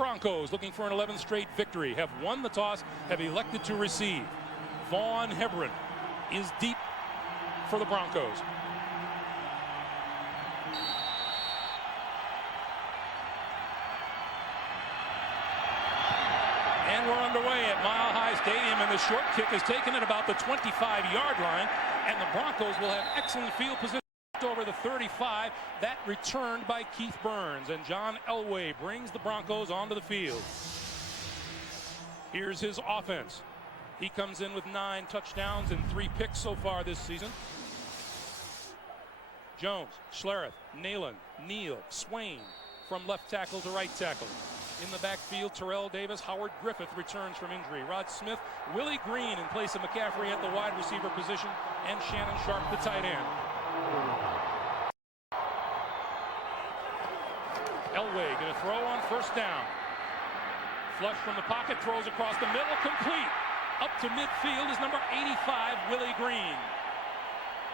Broncos, looking for an 11th straight victory, have won the toss, have elected to receive. Vaughn Hebron is deep for the Broncos. And we're underway at Mile High Stadium, and the short kick is taken at about the 25-yard line, and the Broncos will have excellent field position over the 35. That returned by Keith Burns, and John Elway brings the Broncos onto the field. Here's his offense. He comes in with 9 touchdowns and 3 picks so far this season. Jones, Schlereth, Nalen, Neal, Swain from left tackle to right tackle. In the backfield, Terrell Davis, Howard Griffith returns from injury. Rod Smith, Willie Green in place of McCaffrey at the wide receiver position, and Shannon Sharp, the tight end. Elway going to throw on first down. Flush from the pocket, throws across the middle, complete. Up to midfield is number 85, Willie Green.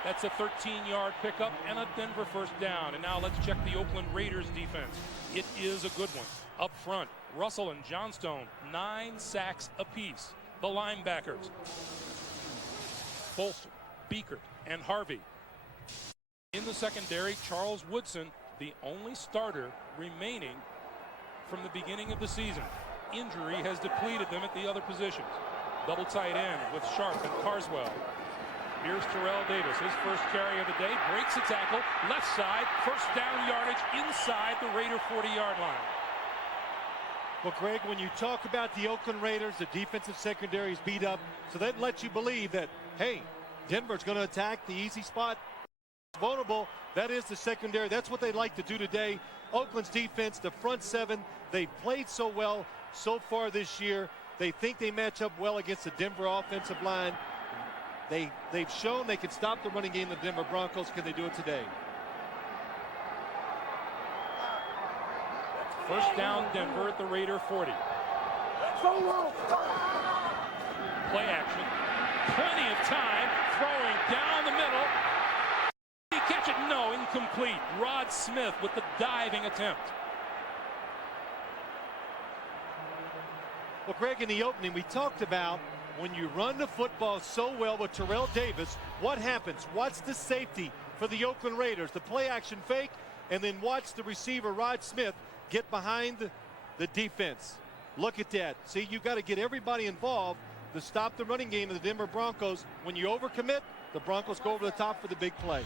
That's a 13-yard pickup and a Denver first down. And now let's check the Oakland Raiders defense. It is a good one. Up front, Russell and Johnstone, 9 sacks apiece. The linebackers, Bolster, Beekert, and Harvey. In the secondary, Charles Woodson, the only starter remaining from the beginning of the season. Injury has depleted them at the other positions. Double tight end with Sharp and Carswell. Here's Terrell Davis, his first carry of the day, breaks a tackle, left side, first down yardage inside the Raider 40-yard line. Well, Greg, when you talk about the Oakland Raiders, the defensive secondary is beat up, so that lets you believe that, hey, Denver's going to attack the easy spot. Vulnerable, that is the secondary. That's what they like to do today. Oakland's defense, the front 7, they've played so well so far this year. They think they match up well against the Denver offensive line. They've shown they can stop the running game of the Denver Broncos. Can they do it today? First down, Denver at the Raider 40. Play action. Plenty of time. Throwing down the middle. Did he catch it? No, incomplete. Rod Smith with the diving attempt. Well, Greg, in the opening, we talked about when you run the football so well with Terrell Davis, what happens? What's the safety for the Oakland Raiders? The play action fake, and then watch the receiver, Rod Smith, get behind the defense. Look at that. See, you got to get everybody involved to stop the running game of the Denver Broncos. When you overcommit, the Broncos go over the top for the big play.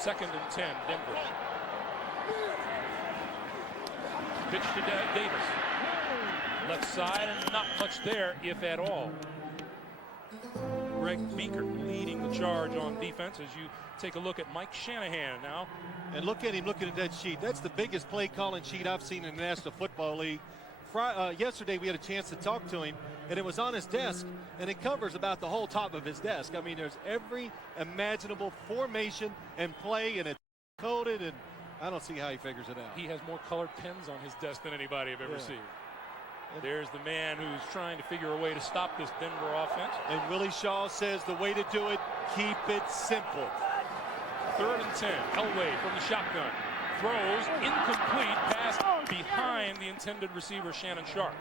2nd and 10, Denver. Pitch to Davis. Left side, and not much there, if at all. Greg Beekert leading the charge on defense as you take a look at Mike Shanahan now. And look at him looking at that sheet. That's the biggest play calling sheet I've seen in the National Football League. Yesterday we had a chance to talk to him, and it was on his desk, and it covers about the whole top of his desk. I mean, there's every imaginable formation and play, and it's coded, and I don't see how he figures it out. He has more colored pens on his desk than anybody I've ever seen. There's the man who's trying to figure a way to stop this Denver offense. And Willie Shaw says the way to do it, keep it simple. 3rd and 10, Elway from the shotgun. Throws, incomplete, pass behind the intended receiver, Shannon Sharp.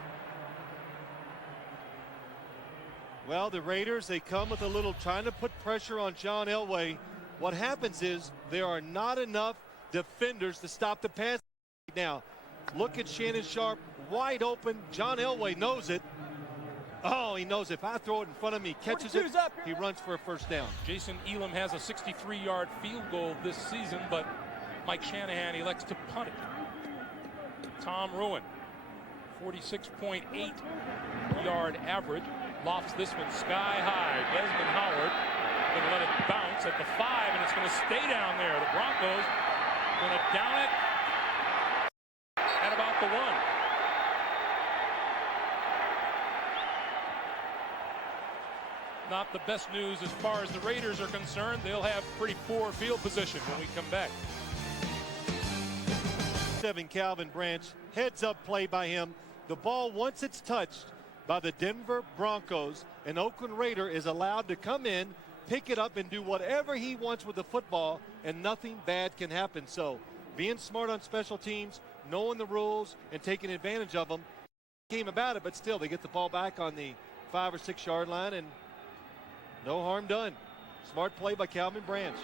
Well, the Raiders, they come with a little trying to put pressure on John Elway. What happens is there are not enough defenders to stop the pass. Now, look at Shannon Sharp, wide open. John Elway knows it. Oh, he knows if I throw it in front of him, he catches it, he runs for a first down. Jason Elam has a 63-yard field goal this season, but Mike Shanahan elects to punt it. Tom Ruin, 46.8-yard average, lofts this one sky high. Desmond Howard going to let it bounce at the 5, and it's going to stay down there. The Broncos going to down it at about the 1. Not the best news as far as the Raiders are concerned. They'll have pretty poor field position when we come back. 7 Calvin Branch, heads up play by him. The ball, once it's touched by the Denver Broncos, an Oakland Raider is allowed to come in, pick it up, and do whatever he wants with the football, and nothing bad can happen. So being smart on special teams, knowing the rules, and taking advantage of them. Came about it, but still, they get the ball back on the 5 or 6 yard line, and no harm done. Smart play by Calvin Branch.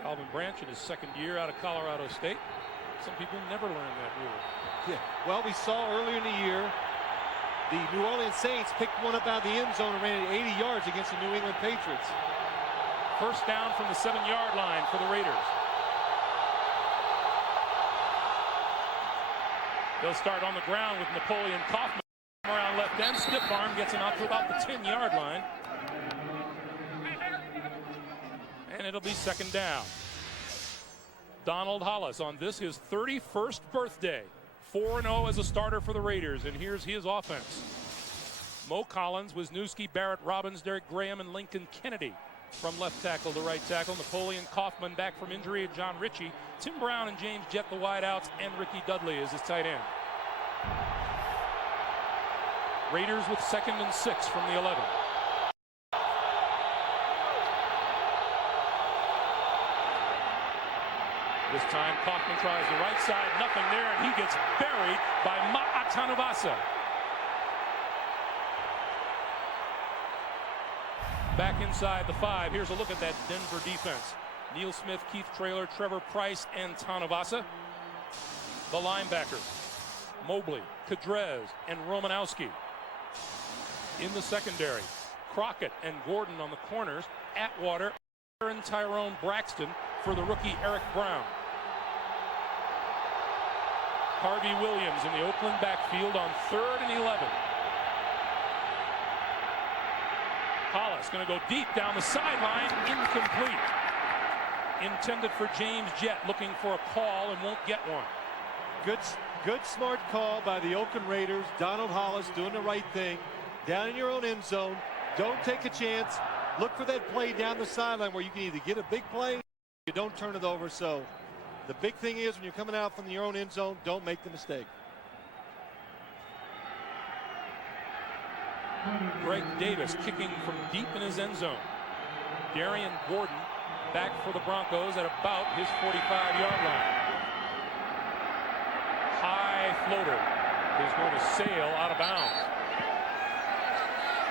Calvin Branch in his second year out of Colorado State. Some people never learn that rule. Yeah. Well, we saw earlier in the year the New Orleans Saints picked one up out of the end zone and ran it 80 yards against the New England Patriots. First down from the 7-yard line for the Raiders. They'll start on the ground with Napoleon Kaufman around left end. Stiff arm gets him out to about the 10-yard line. And it'll be second down. Donald Hollis on this, his 31st birthday. 4-0 as a starter for the Raiders, and here's his offense. Mo Collins, Wisniewski, Barrett Robbins, Derek Graham, and Lincoln Kennedy from left tackle to right tackle. Napoleon Kaufman back from injury, and John Ritchie. Tim Brown and James Jett the wideouts, and Ricky Dudley is his tight end. Raiders with 2nd and 6 from the 11. This time Kaufman tries the right side, nothing there, and he gets buried by Ma'atanavasa. Back inside the 5. Here's a look at that Denver defense. Neil Smith, Keith Traylor, Trevor Price, and Tanavasa. The linebackers, Mobley, Kadrez, and Romanowski. In the secondary, Crockett and Gordon on the corners. Atwater and Tyrone Braxton for the rookie Eric Brown. Harvey Williams in the Oakland backfield on 3rd and 11. Hollis going to go deep down the sideline, incomplete. Intended for James Jett, looking for a call and won't get one. Good smart call by the Oakland Raiders. Donald Hollis doing the right thing. Down in your own end zone. Don't take a chance. Look for that play down the sideline where you can either get a big play or you don't turn it over. So the big thing is when you're coming out from your own end zone, don't make the mistake. Greg Davis kicking from deep in his end zone. Darian Gordon back for the Broncos at about his 45-yard line. High floater is going to sail out of bounds.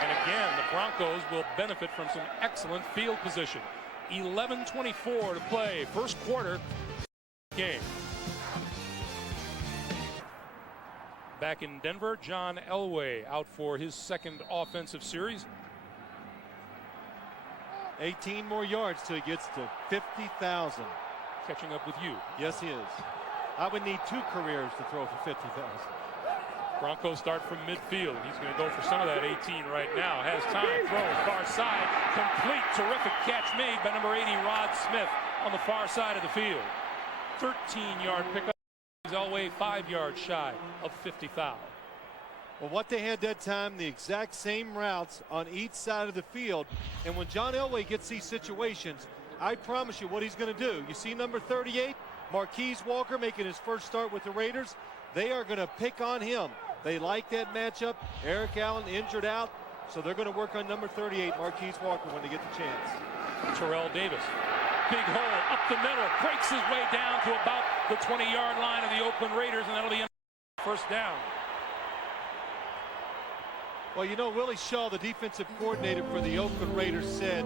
And again, the Broncos will benefit from some excellent field position. 11:24 to play, first quarter game. Back in Denver, John Elway out for his 2nd offensive series. 18 more yards till he gets to 50,000. Catching up with you. Yes, he is. I would need 2 careers to throw for 50,000. Broncos start from midfield. He's going to go for some of that 18 right now. Has time, throws, far side, complete, terrific catch made by number 80, Rod Smith, on the far side of the field. 13-yard pickup. Elway 5 yards shy of 50,000. Well, what they had that time, the exact same routes on each side of the field. And when John Elway gets these situations, I promise you what he's going to do. You see number 38, Marquise Walker, making his first start with the Raiders. They are going to pick on him. They like that matchup. Eric Allen injured out, so they're going to work on number 38, Marquise Walker, when they get the chance. Terrell Davis. Big hole up the middle, breaks his way down to about the 20-yard line of the Oakland Raiders, and that'll be first down. Well, you know, Willie Shaw, the defensive coordinator for the Oakland Raiders, said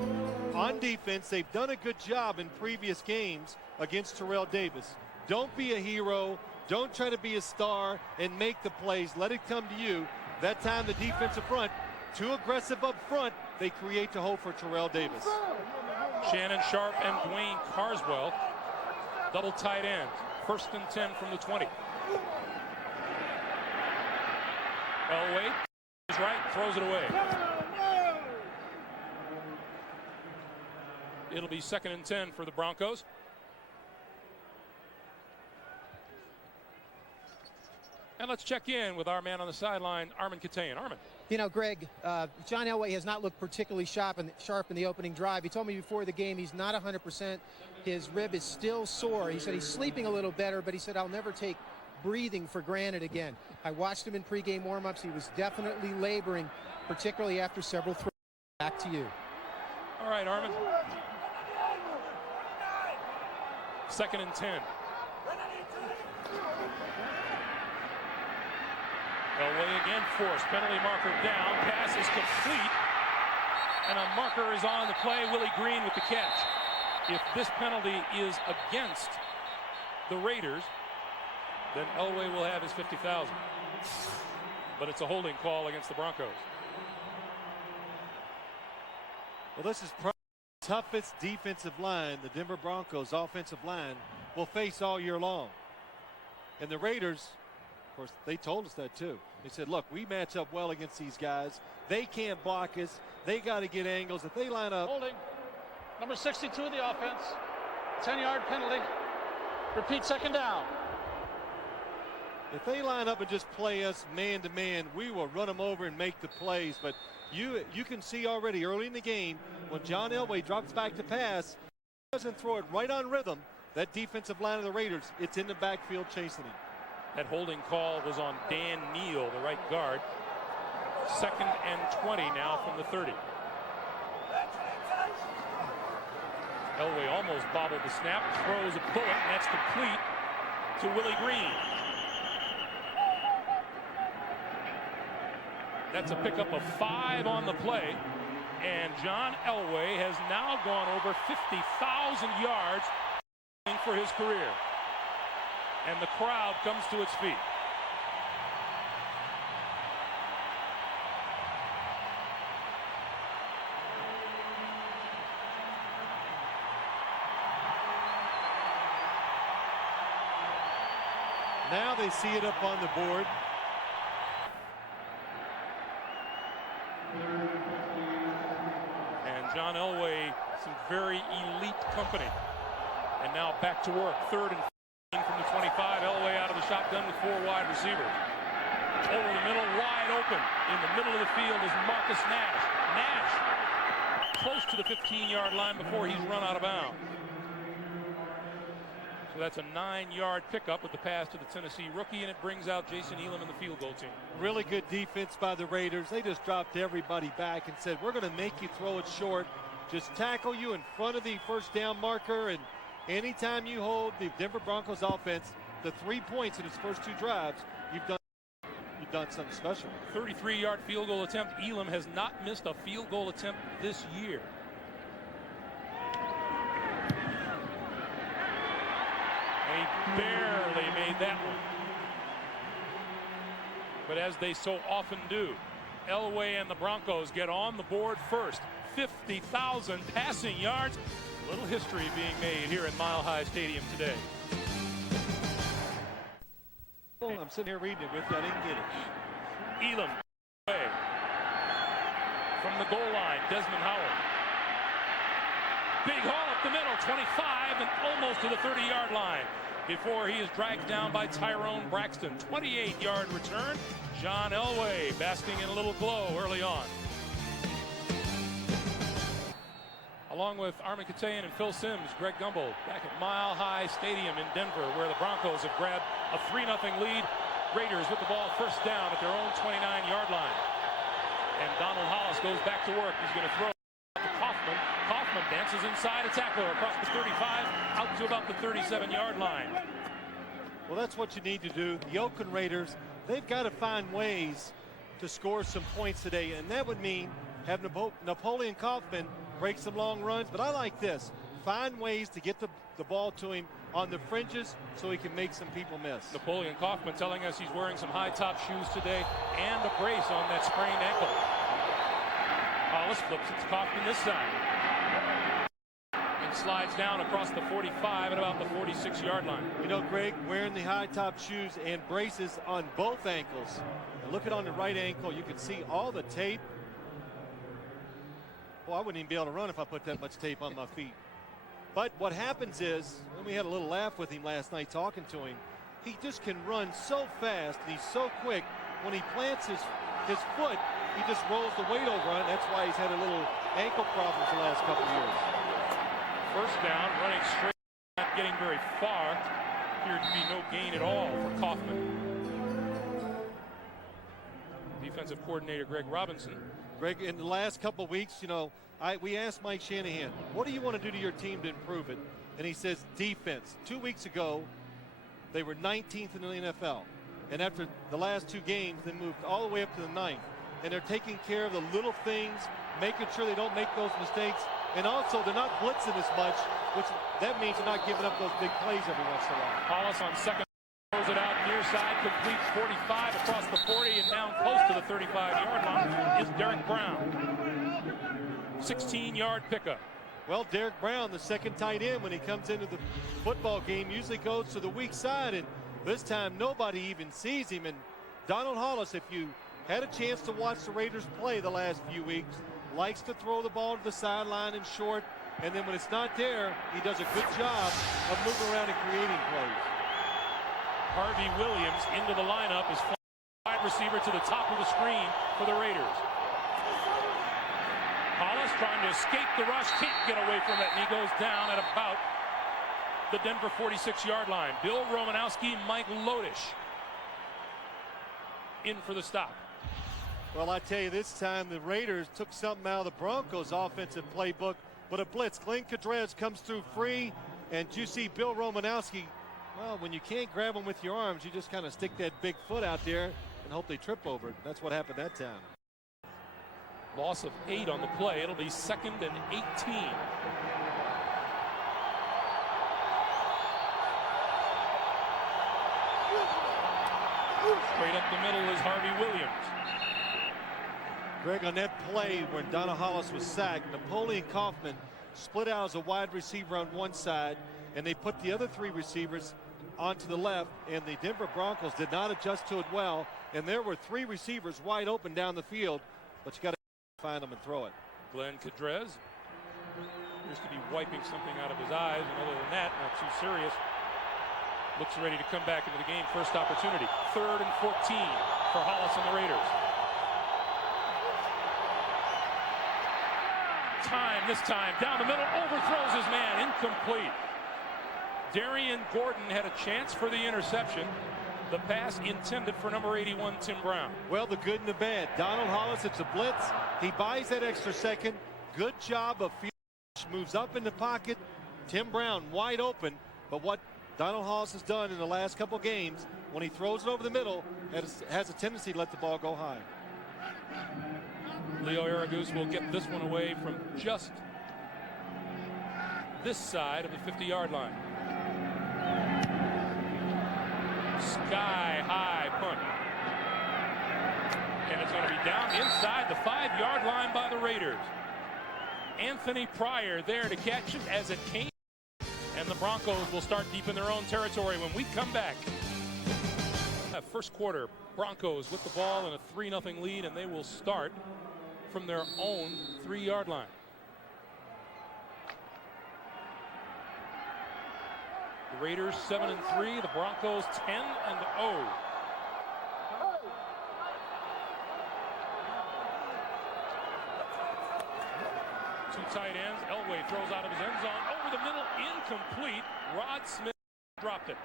on defense they've done a good job in previous games against Terrell Davis. Don't be a hero. Don't try to be a star and make the plays. Let it come to you. That time the defensive front, too aggressive up front, they create the hole for Terrell Davis. Shannon Sharp and Dwayne Carswell, double tight ends. 1st and 10 from the 20. Elway is right, throws it away. It'll be 2nd and 10 for the Broncos. And let's check in with our man on the sideline, Armin Katayan. Armin. You know, Greg, John Elway has not looked particularly sharp in the opening drive. He told me before the game he's not 100%. His rib is still sore. He said he's sleeping a little better, but he said, I'll never take breathing for granted again. I watched him in pregame warmups. He was definitely laboring, particularly after several throws. Back to you. All right, Armin. 2nd and 10. Elway again forced. Penalty marker down. Pass is complete. And a marker is on the play. Willie Green with the catch. If this penalty is against the Raiders, then Elway will have his 50,000. But it's a holding call against the Broncos. Well, this is probably the toughest defensive line the Denver Broncos offensive line will face all year long. And the Raiders, of course, they told us that too. They said, look, we match up well against these guys. They can't block us. They got to get angles. If they line up. Holding. Number 62 of the offense. 10-yard penalty. Repeat, second down. If they line up and just play us man to man, we will run them over and make the plays. But you can see already early in the game when John Elway drops back to pass, doesn't throw it right on rhythm. That defensive line of the Raiders, it's in the backfield chasing him. That holding call was on Dan Neal, the right guard. 2nd and 20 now from the 30. Elway almost bobbled the snap, throws a bullet, and that's complete to Willie Green. That's a pickup of 5 on the play, and John Elway has now gone over 50,000 yards for his career. And the crowd comes to its feet. Now they see it up on the board. And John Elway, some very elite company. And now back to work. 3rd and 15 from the 25. Elway out of the shotgun with 4 wide receivers. Over the middle, wide open. In the middle of the field is Marcus Nash. Nash close to the 15-yard line before he's run out of bounds. So that's a 9-yard pickup with the pass to the Tennessee rookie, and it brings out Jason Elam in the field goal team. Really good defense by the Raiders. They just dropped everybody back and said, we're going to make you throw it short. Just tackle you in front of the first down marker, and anytime you hold the Denver Broncos offense the 3 points in its first 2 drives, you've done something special. 33-yard field goal attempt. Elam has not missed a field goal attempt this year. They barely made that one. But as they so often do, Elway and the Broncos get on the board first. 50,000 passing yards. A little history being made here in Mile High Stadium today. I'm sitting here reading it with you. I didn't get it. Elam away from the goal line. Desmond Howard. Big haul up the middle. 25 and almost to the 30-yard line before he is dragged down by Tyrone Braxton. 28-yard return. John Elway basking in a little glow early on. Along with Armin Katayan and Phil Simms, Greg Gumbel back at Mile High Stadium in Denver, where the Broncos have grabbed a 3-0 lead. Raiders with the ball first down at their own 29-yard line. And Donald Hollis goes back to work. He's going to throw to Kaufman. Kaufman dances inside a tackler across the 35 out to about the 37-yard line. Well, that's what you need to do. The Oakland Raiders, they've got to find ways to score some points today, and that would mean have Napoleon Kaufman break some long runs, but I like this. Find ways to get the ball to him on the fringes so he can make some people miss. Napoleon Kaufman telling us he's wearing some high-top shoes today and a brace on that sprained ankle. Hollis flips it to Kaufman this time. And slides down across the 45 at about the 46-yard line. You know, Greg, wearing the high-top shoes and braces on both ankles. And look at on the right ankle, you can see all the tape. Well, I wouldn't even be able to run if I put that much tape on my feet. But what happens is, and we had a little laugh with him last night talking to him, he just can run so fast and he's so quick. When he plants his foot, he just rolls the weight over on it. That's why he's had a little ankle problems the last couple of years. First down, running straight, not getting very far. Appeared to be no gain at all for Kaufman. Defensive coordinator Greg Robinson. Greg, in the last couple of weeks, you know, we asked Mike Shanahan, what do you want to do to your team to improve it? And he says defense. 2 weeks ago, they were 19th in the NFL. And after the last 2 games, they moved all the way up to the 9th. And they're taking care of the little things, making sure they don't make those mistakes. And also, they're not blitzing as much, which that means they're not giving up those big plays every once in a while. Hollis on second, throws it out near side, completes 45 across the 40 and down close to the 35-yard line is Derek Brown. 16-yard pickup. Well, Derek Brown, the second tight end when he comes into the football game, usually goes to the weak side, and this time nobody even sees him. And Donald Hollis, if you had a chance to watch the Raiders play the last few weeks, likes to throw the ball to the sideline and short, and then when it's not there, he does a good job of moving around and creating plays. Harvey Williams into the lineup is wide receiver to the top of the screen for the Raiders. Hollis trying to escape the rush, can't get away from it, and he goes down at about the Denver 46-yard line. Bill Romanowski, Mike Lodish in for the stop. Well, I tell you, this time the Raiders took something out of the Broncos' offensive playbook, but a blitz. Glenn Cadrez comes through free, and you see Bill Romanowski, well, when you can't grab him with your arms, you just kind of stick that big foot out there and hope they trip over it. That's what happened that time. Loss of 8 on the play. It'll be 2nd and 18. Straight up the middle is Harvey Williams. Greg, on that play when Donald Hollis was sacked, Napoleon Kaufman split out as a wide receiver on one side, and they put the other 3 receivers onto the left, and the Denver Broncos did not adjust to it well, and there were 3 receivers wide open down the field, but you got to find them and throw it. Glenn Cadrez appears to be wiping something out of his eyes, and other than that, not too serious. Looks ready to come back into the game. First opportunity. 3rd and 14 for Hollis and the Raiders. This time down the middle, overthrows his man, incomplete. Darian Gordon had a chance for the interception. The pass intended for number 81, Tim Brown. Well, the good and the bad. Donald Hollis, it's a blitz. He buys that extra second. Good job of field. Moves up in the pocket. Tim Brown wide open. But what Donald Hollis has done in the last couple games, when he throws it over the middle, has a tendency to let the ball go high. Leo Aragus will get this one away from just this side of the 50-yard line. Sky high punt. And it's going to be down inside the 5-yard line by the Raiders. Anthony Pryor there to catch it as it came. And the Broncos will start deep in their own territory when we come back. First quarter, Broncos with the ball and a 3-0 lead, and they will start from their own 3-yard line. The Raiders 7-3, the Broncos 10-0. Two tight ends. Elway throws out of his end zone over the middle, incomplete. Rod Smith dropped it.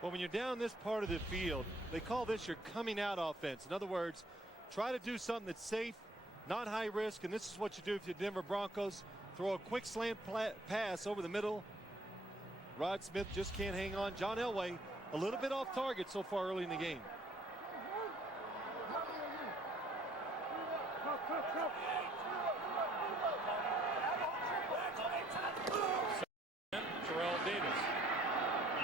Well, when you're down this part of the field, they call this your coming out offense. In other words, try to do something that's safe, not high risk, and this is what you do if you're Denver Broncos. Throw a quick slant pass over the middle. Rod Smith just can't hang on. John Elway a little bit off target so far early in the game.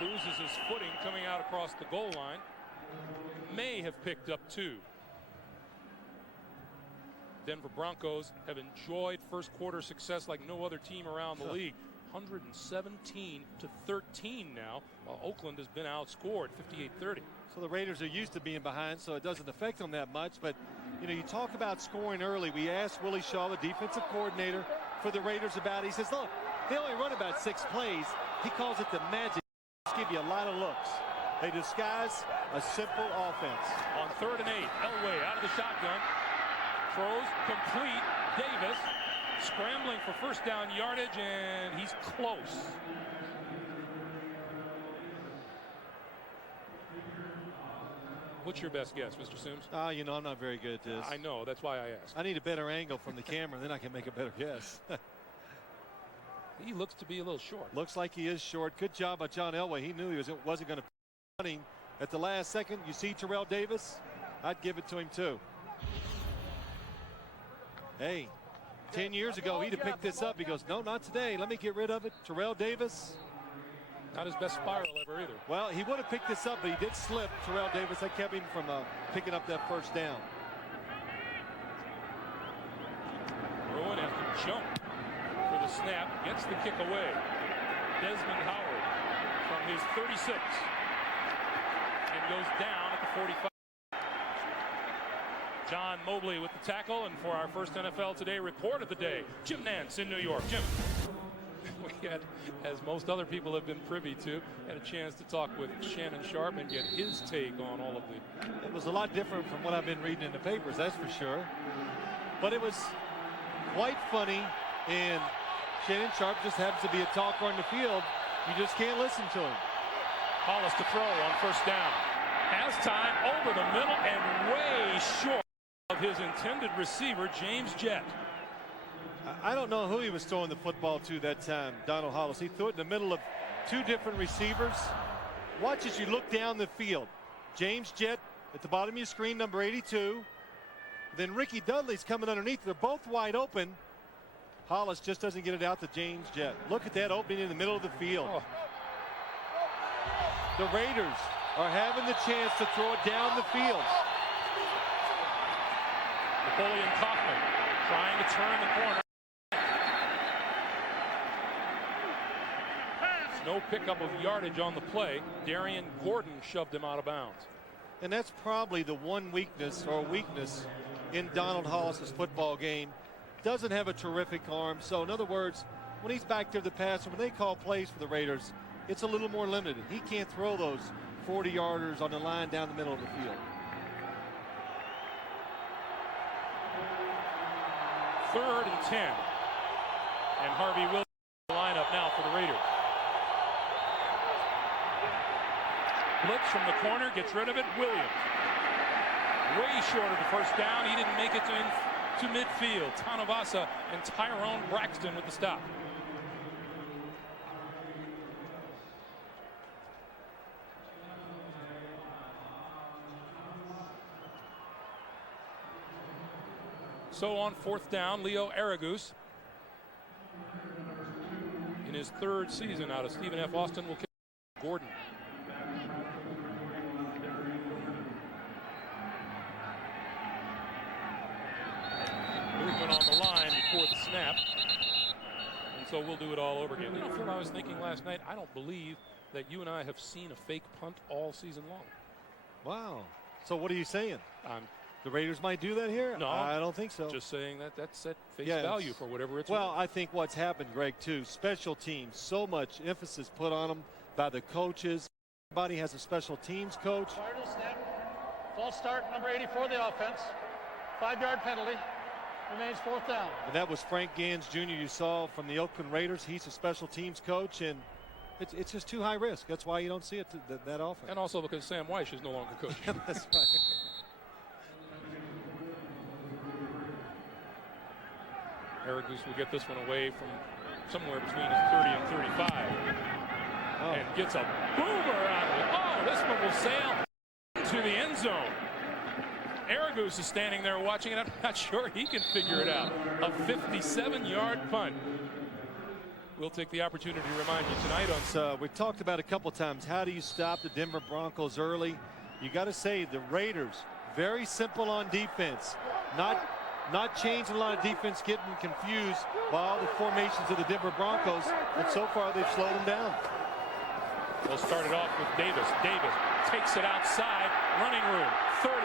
Loses his footing coming out across the goal line. May have picked up 2. Denver Broncos have enjoyed first quarter success like no other team around the league. 117-13 now, while Oakland has been outscored 58-30. So the Raiders are used to being behind, so it doesn't affect them that much. But, you know, you talk about scoring early. We asked Willie Shaw, the defensive coordinator for the Raiders, about it. He says, look, they only run about 6 plays. He calls it the magic. Give you a lot of looks. They disguise a simple offense. On 3rd and 8, Elway out of the shotgun. Throws complete. Davis scrambling for first down yardage, and he's close. What's your best guess, Mr. Sims? You know, I'm not very good at this. I know. That's why I asked. I need a better angle from the camera, then I can make a better guess. He looks to be a little short. Looks like he is short. Good job by John Elway. He knew he wasn't going to be running at the last second. You see Terrell Davis? I'd give it to him too. Hey, 10 years ago, he'd have picked this up. He goes, no, not today. Let me get rid of it. Terrell Davis. Not his best spiral ever either. Well, he would have picked this up, but he did slip. Terrell Davis, that kept him from picking up that first down. Rowan has to jump for the snap, gets the kick away. Desmond Howard from his 36 and goes down at the 45. John Mobley with the tackle, and for our first NFL Today report of the day, Jim Nance in New York. Jim, we had, as most other people have been privy to, had a chance to talk with Shannon Sharpe and get his take on all of the... It was a lot different from what I've been reading in the papers, that's for sure. But it was quite funny, and Shannon Sharpe just happens to be a talker on the field. You just can't listen to him. Hollis to throw on first down. Has time over the middle and way short of his intended receiver, James Jett. I don't know who he was throwing the football to that time, Donald Hollis. He threw it in the middle of two different receivers. Watch as you look down the field. James Jett at the bottom of your screen, number 82. Then Ricky Dudley's coming underneath. They're both wide open. Hollis just doesn't get it out to James Jett. Look at that opening in the middle of the field. Oh. The Raiders are having the chance to throw it down the field. Napoleon Kaufman trying to turn the corner. No pickup of yardage on the play. Darian Gordon shoved him out of bounds. And that's probably the one weakness in Donald Hollis's football game. Doesn't have a terrific arm. So in other words, when he's back there the passer, when they call plays for the Raiders, it's a little more limited. He can't throw those 40-yarders on the line down the middle of the field. Third and 10. And Harvey Williams line up now for the Raiders. Blitz from the corner, gets rid of it. Williams. Way short of the first down. He didn't make it to midfield. Tanavasa and Tyrone Braxton with the stop. So on fourth down, Leo Aragus, in his third season out of Stephen F. Austin, will kick Gordon. Movement on the line before the snap. And so we'll do it all over again. You know, Phil, I was thinking last night, I don't believe that you and I have seen a fake punt all season long. Wow. So what are you saying? The Raiders might do that here? No. I don't think so. Just saying that that's at face value for whatever it's Well, worth. I think what's happened, Greg, too, special teams, so much emphasis put on them by the coaches. Everybody has a special teams coach. Cardinals snap. False start, number 84, the offense. 5-yard penalty. Remains fourth down. And that was Frank Gans Jr. you saw from the Oakland Raiders. He's a special teams coach, and it's just too high risk. That's why you don't see it that often. And also because Sam Weish is no longer coaching. That's right. Aragus will get this one away from somewhere between his 30 and 35. And gets a boomer out of it. Oh, this one will sail into the end zone. Aragus is standing there watching it. I'm not sure he can figure it out. A 57-yard punt. We'll take the opportunity to remind you tonight on... So we've talked about a couple times, how do you stop the Denver Broncos early? You got to say the Raiders, very simple on defense. Not changing a lot of defense, getting confused by all the formations of the Denver Broncos. And so far, they've slowed them down. They'll start it off with Davis. Davis takes it outside. Running room. 30.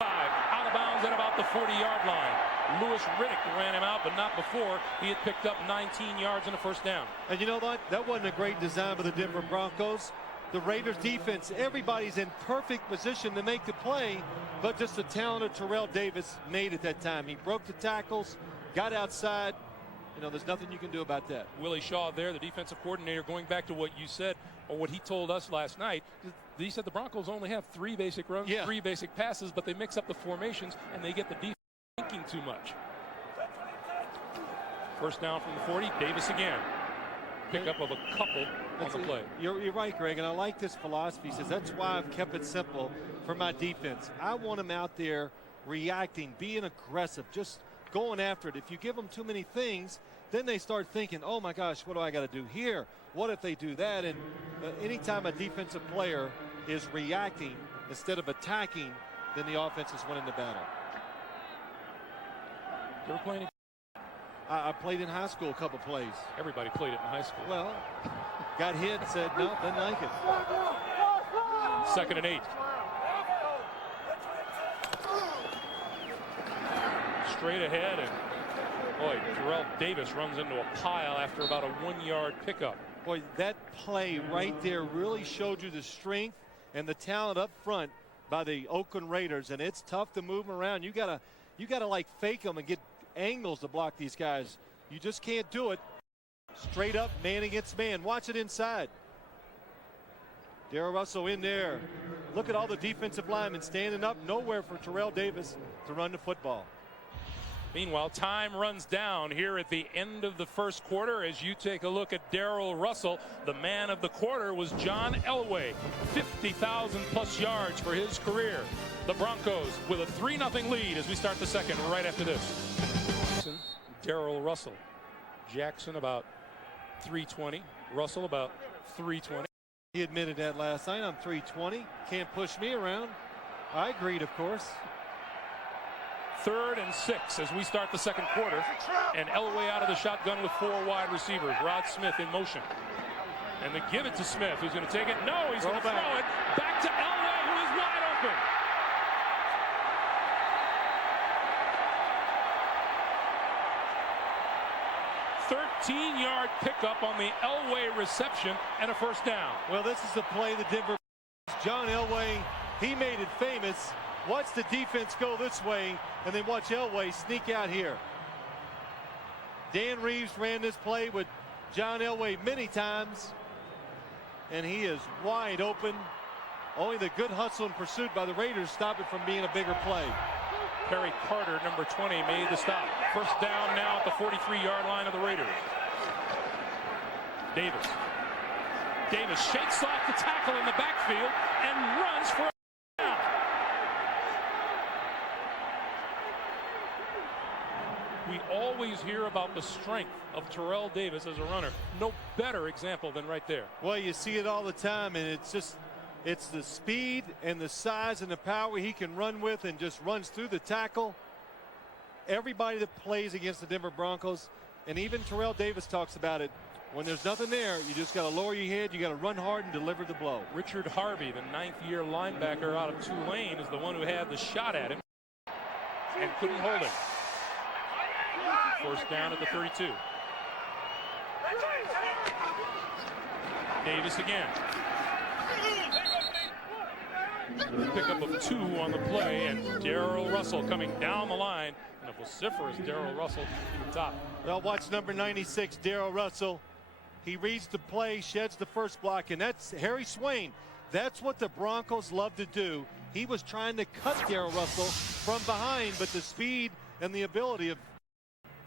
5. Out of bounds at about the 40-yard line. Louis Riddick ran him out, but not before he had picked up 19 yards and a first down. And you know what? That wasn't a great design by the Denver Broncos. The Raiders defense, everybody's in perfect position to make the play, but just the talented Terrell Davis made it that time. He broke the tackles, got outside. You know, there's nothing you can do about that. Willie Shaw there, the defensive coordinator, going back to what you said, or what he told us last night. He said the Broncos only have 3 basic runs, 3 basic passes, but they mix up the formations and they get the defense thinking too much. First down from the 40, Davis again. pickup of a couple on the play. You're right, Greg, and I like this philosophy. He says that's why I've kept it simple for my defense. I want them out there reacting, being aggressive, just going after it. If you give them too many things, then they start thinking, oh my gosh, what do I got to do here? What if they do that? And anytime a defensive player is reacting instead of attacking, then the offense is winning the battle. You ever play any? I played in high school a couple plays. Everybody played it in high school. Well, got hit, said no, didn't like it. 2nd and 8. Straight ahead, and boy, Terrell Davis runs into a pile after about a 1-yard pickup. Boy, that play right there really showed you the strength and the talent up front by the Oakland Raiders, and it's tough to move them around. You gotta like fake them and get angles to block these guys. You just can't do it. Straight up, man against man. Watch it inside. Darrell Russell in there. Look at all the defensive linemen standing up. Nowhere for Terrell Davis to run the football. Meanwhile, time runs down here at the end of the first quarter as you take a look at Darrell Russell. The man of the quarter was John Elway. 50,000 plus yards for his career. The Broncos with a 3-0 lead as we start the second right after this. Darrell Russell. Jackson about 320. Russell about 320. He admitted that last night. I'm 320. Can't push me around. I agreed, of course. 3rd and 6 as we start the second quarter. And Elway out of the shotgun with 4 wide receivers. Rod Smith in motion. And they give it to Smith, who's going to take it. No, he's going to throw it back to Elway, who is wide open. 13-yard pickup on the Elway reception and a first down. Well, this is the play the Denver. John Elway, he made it famous. Watch the defense go this way, and then watch Elway sneak out here. Dan Reeves ran this play with John Elway many times, and he is wide open. Only the good hustle and pursuit by the Raiders stop it from being a bigger play. Perry Carter, number 20, made the stop. First down now at the 43-yard line of the Raiders. Davis. Davis shakes off the tackle in the backfield and runs for a down. We always hear about the strength of Terrell Davis as a runner. No better example than right there. Well, you see it all the time, and it's the speed and the size and the power he can run with, and just runs through the tackle. Everybody that plays against the Denver Broncos, and even Terrell Davis talks about it, when there's nothing there, you just got to lower your head, you got to run hard and deliver the blow. Richard Harvey, the 9th-year linebacker out of Tulane, is the one who had the shot at him and couldn't hold him. First down at the 32. Davis again. Pickup of 2 on the play, and Darrell Russell coming down the line, and a vociferous Darrell Russell to the top. Well, watch number 96, Darrell Russell. He reads the play, sheds the first block, and that's Harry Swain. That's what the Broncos love to do. He was trying to cut Darrell Russell from behind, but the speed and the ability of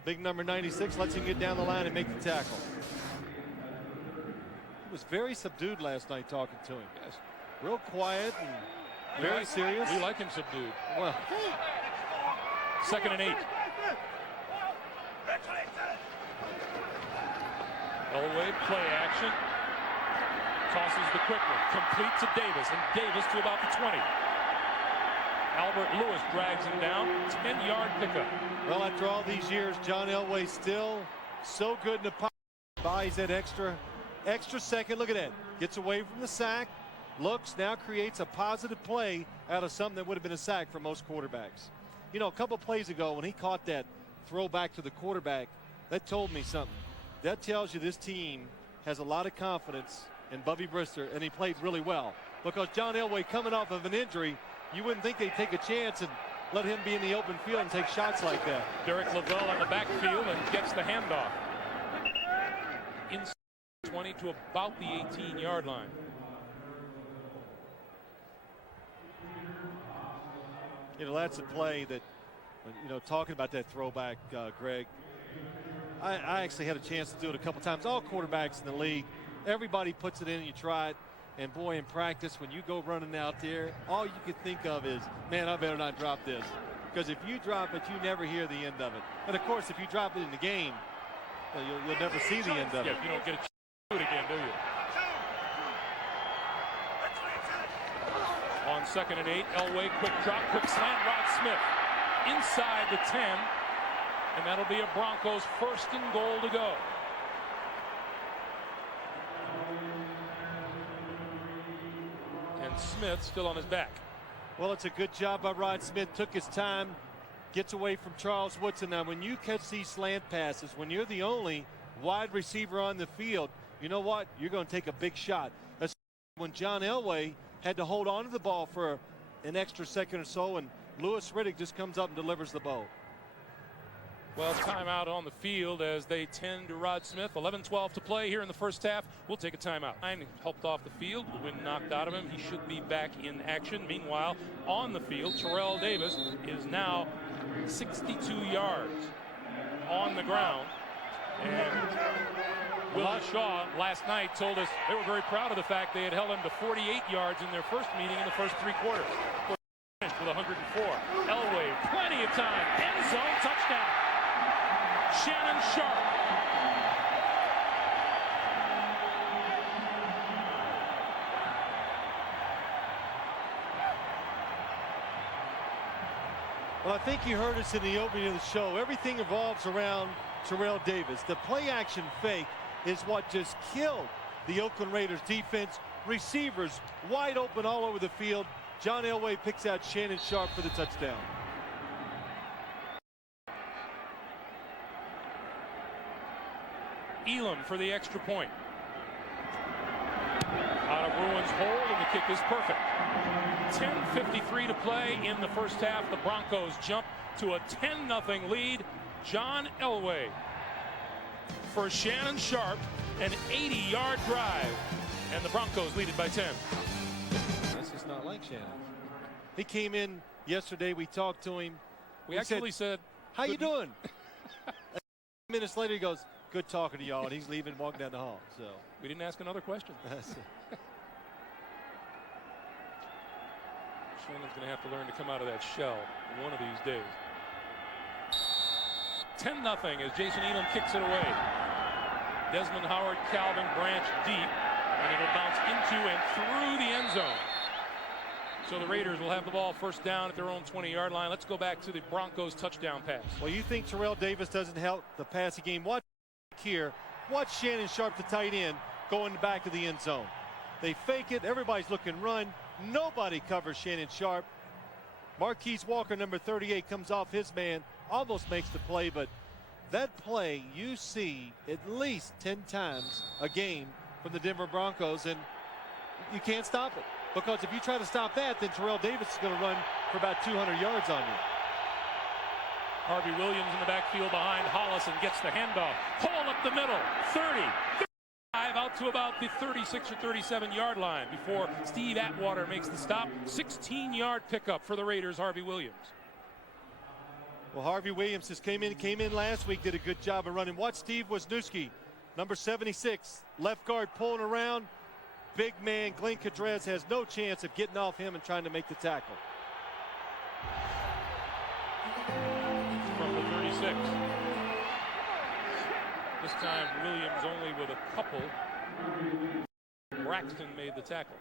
big number 96 lets him get down the line and make the tackle. He was very subdued last night talking to him. Yes. Real quiet and very serious. We like him subdued. Well, 2nd and 8. Elway, play action. Tosses the quick one. Complete to Davis, and Davis to about the 20. Albert Lewis drags him down. 10-yard pickup. Well, after all these years, John Elway still so good in the pocket. Buys that extra second. Look at that. Gets away from the sack. Looks, now creates a positive play out of something that would have been a sack for most quarterbacks. You know, a couple plays ago when he caught that throw back to the quarterback, that told me something. That tells you this team has a lot of confidence in Bubby Brister, and he played really well. Because John Elway, coming off of an injury, you wouldn't think they'd take a chance and let him be in the open field and take shots like that. Derek Lavelle on the backfield and gets the handoff. Inside 20 to about the 18-yard line. You know, that's a play that, you know, talking about that throwback, Greg, I actually had a chance to do it a couple times. All quarterbacks in the league, everybody puts it in and you try it. And boy, in practice, when you go running out there, all you can think of is, man, I better not drop this. Because if you drop it, you never hear the end of it. And of course, if you drop it in the game, you'll never see the end of it. You don't get a chance to do it again, do you? On 2nd and 8, Elway, quick drop, quick slant, Rod Smith inside the 10, and that'll be a Broncos 1st and goal to go. And Smith still on his back. Well, it's a good job by Rod Smith. Took his time, gets away from Charles Woodson. Now, when you catch these slant passes, when you're the only wide receiver on the field, you know what? You're going to take a big shot. That's when John Elway had to hold on to the ball for an extra second or so, and Louis Riddick just comes up and delivers the ball. Well, timeout on the field as they tend to Rod Smith. 11-12 to play here in the first half. We'll take a timeout. Helped off the field. The wind knocked out of him. He should be back in action. Meanwhile, on the field, Terrell Davis is now 62 yards on the ground. And Willie Shaw last night told us they were very proud of the fact they had held him to 48 yards in their first meeting in the first 3 quarters. Finished with 104. Elway, plenty of time. End zone, touchdown. Shannon Sharp. Well, I think you heard us in the opening of the show. Everything revolves around Terrell Davis. The play action fake is what just killed the Oakland Raiders defense. Receivers wide open all over the field. John Elway picks out Shannon Sharp for the touchdown. Elam for the extra point. Out of Ruin's hold, and the kick is perfect. 10:53 to play in the first half. The Broncos jump to a 10-0 lead. John Elway for Shannon Sharp, an 80-yard drive, and the Broncos lead it by 10. That's just not like Shannon. He came in yesterday. We talked to him. We actually said, "How you doing?" Minutes later, he goes, "Good talking to y'all," and he's leaving, walking down the hall. So we didn't ask another question. Shannon's going to have to learn to come out of that shell one of these days. 10-0 as Jason Elam kicks it away. Desmond Howard, Calvin Branch deep, and it'll bounce into and through the end zone. So the Raiders will have the ball first down at their own 20-yard line. Let's go back to the Broncos touchdown pass. Well, you think Terrell Davis doesn't help the passing game? Watch here. Watch Shannon Sharp, the tight end, go in the back of the end zone. They fake it. Everybody's looking run. Nobody covers Shannon Sharp. Marquise Walker, number 38, comes off his man, almost makes the play, but that play you see at least 10 times a game from the Denver Broncos, and you can't stop it. Because if you try to stop that, then Terrell Davis is going to run for about 200 yards on you. Harvey Williams in the backfield behind Hollis and gets the handoff. Hole up the middle, 30, 35, out to about the 36 or 37-yard line before Steve Atwater makes the stop. 16-yard pickup for the Raiders, Harvey Williams. Well, Harvey Williams just came in last week, did a good job of running. Watch Steve Wisniewski, number 76, left guard pulling around. Big man Glenn Cadrez has no chance of getting off him and trying to make the tackle. From the 36. This time Williams only with a couple. Braxton made the tackle.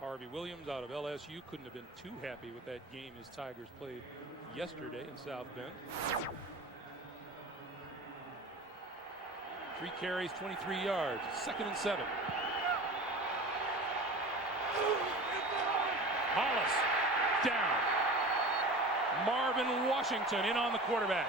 Harvey Williams out of LSU couldn't have been too happy with that game his Tigers played yesterday in South Bend. 3 carries, 23 yards. 2nd and 7. Hollis down. Marvin Washington in on the quarterback.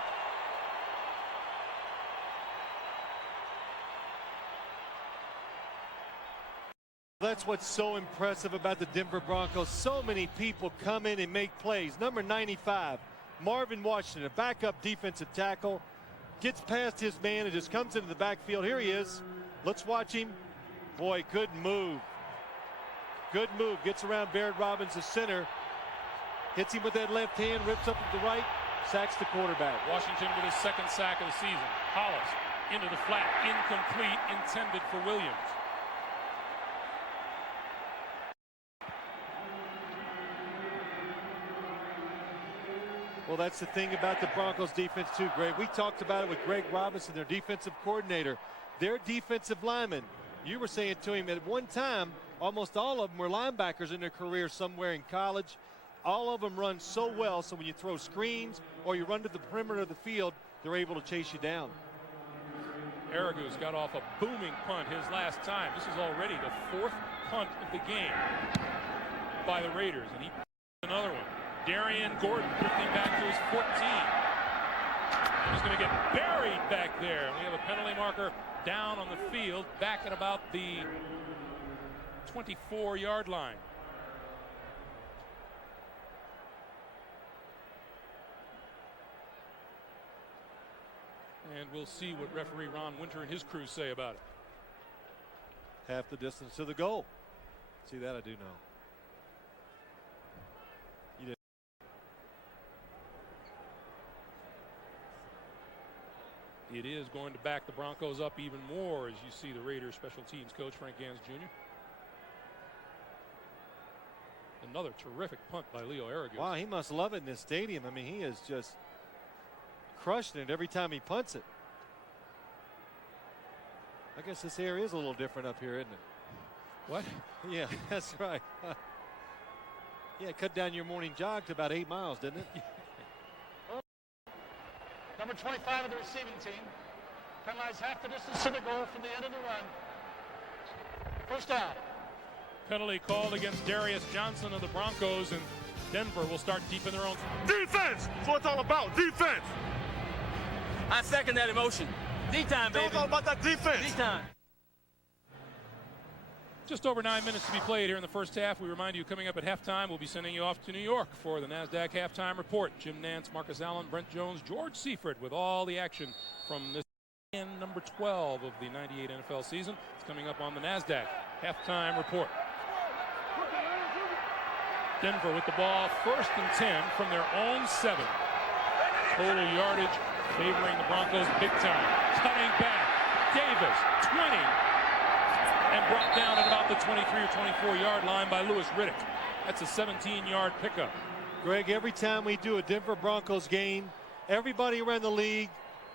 That's what's so impressive about the Denver Broncos. So many people come in and make plays. Number 95, Marvin Washington, a backup defensive tackle. Gets past his man and just comes into the backfield. Here he is. Let's watch him. Boy, good move. Good move. Gets around Barrett Robbins, the center. Hits him with that left hand, rips up with the right. Sacks the quarterback. Washington with his second sack of the season. Hollis into the flat, incomplete, intended for Williams. Well, that's the thing about the Broncos defense too, Greg. We talked about it with Greg Robinson, their defensive coordinator. Their defensive linemen, you were saying to him at one time, almost all of them were linebackers in their career somewhere in college. All of them run so well, so when you throw screens or you run to the perimeter of the field, they're able to chase you down. Aragus got off a booming punt his last time. This is already the 4th punt of the game by the Raiders, and he another one. Darian Gordon drifting back to his 14. He's going to get buried back there. We have a penalty marker down on the field, back at about the 24-yard line. And we'll see what referee Ron Winter and his crew say about it. Half the distance to the goal. See, that I do know. It is going to back the Broncos up even more as you see the Raiders special teams coach Frank Gans Jr. Another terrific punt by Leo Aragus. Wow, he must love it in this stadium. I mean, he is just crushing it every time he punts it. I guess this air is a little different up here, isn't it? What? Yeah, that's right. Yeah, cut down your morning jog to about 8 miles, didn't it? Number 25 of the receiving team penalized half the distance to the goal from the end of the run. First down. Penalty called against Darius Johnson of the Broncos, and Denver will start deep in their own. Defense! That's what it's all about. Defense! I second that emotion. D-time, baby. It's all about that defense. D-time. Just over 9 minutes to be played here in the first half. We remind you, coming up at halftime, we'll be sending you off to New York for the NASDAQ halftime report. Jim Nantz, Marcus Allen, Brent Jones, George Seifert with all the action from this number 12 of the 98 NFL season. It's coming up on the NASDAQ halftime report. Denver with the ball, 1st and 10 from their own 7. Total yardage favoring the Broncos big time. Cutting back, Davis, 20. And brought down at about the 23 or 24-yard line by Louis Riddick. That's a 17-yard pickup. Greg, every time we do a Denver Broncos game, everybody around the league,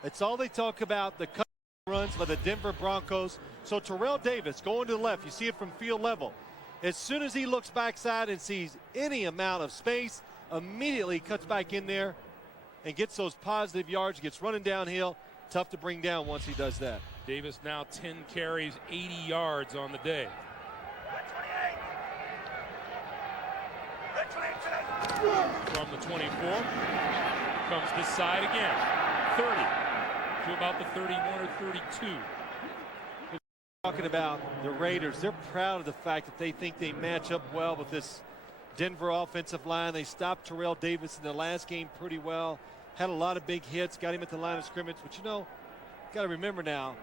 it's all they talk about, the cut runs by the Denver Broncos. So Terrell Davis going to the left, you see it from field level. As soon as he looks backside and sees any amount of space, immediately cuts back in there and gets those positive yards, gets running downhill. Tough to bring down once he does that. Davis now 10 carries, 80 yards on the day. From the 24, comes this side again. 30 to about the 31 or 32. Talking about the Raiders, they're proud of the fact that they think they match up well with this Denver offensive line. They stopped Terrell Davis in the last game pretty well. Had a lot of big hits, got him at the line of scrimmage. But you know, got to remember now,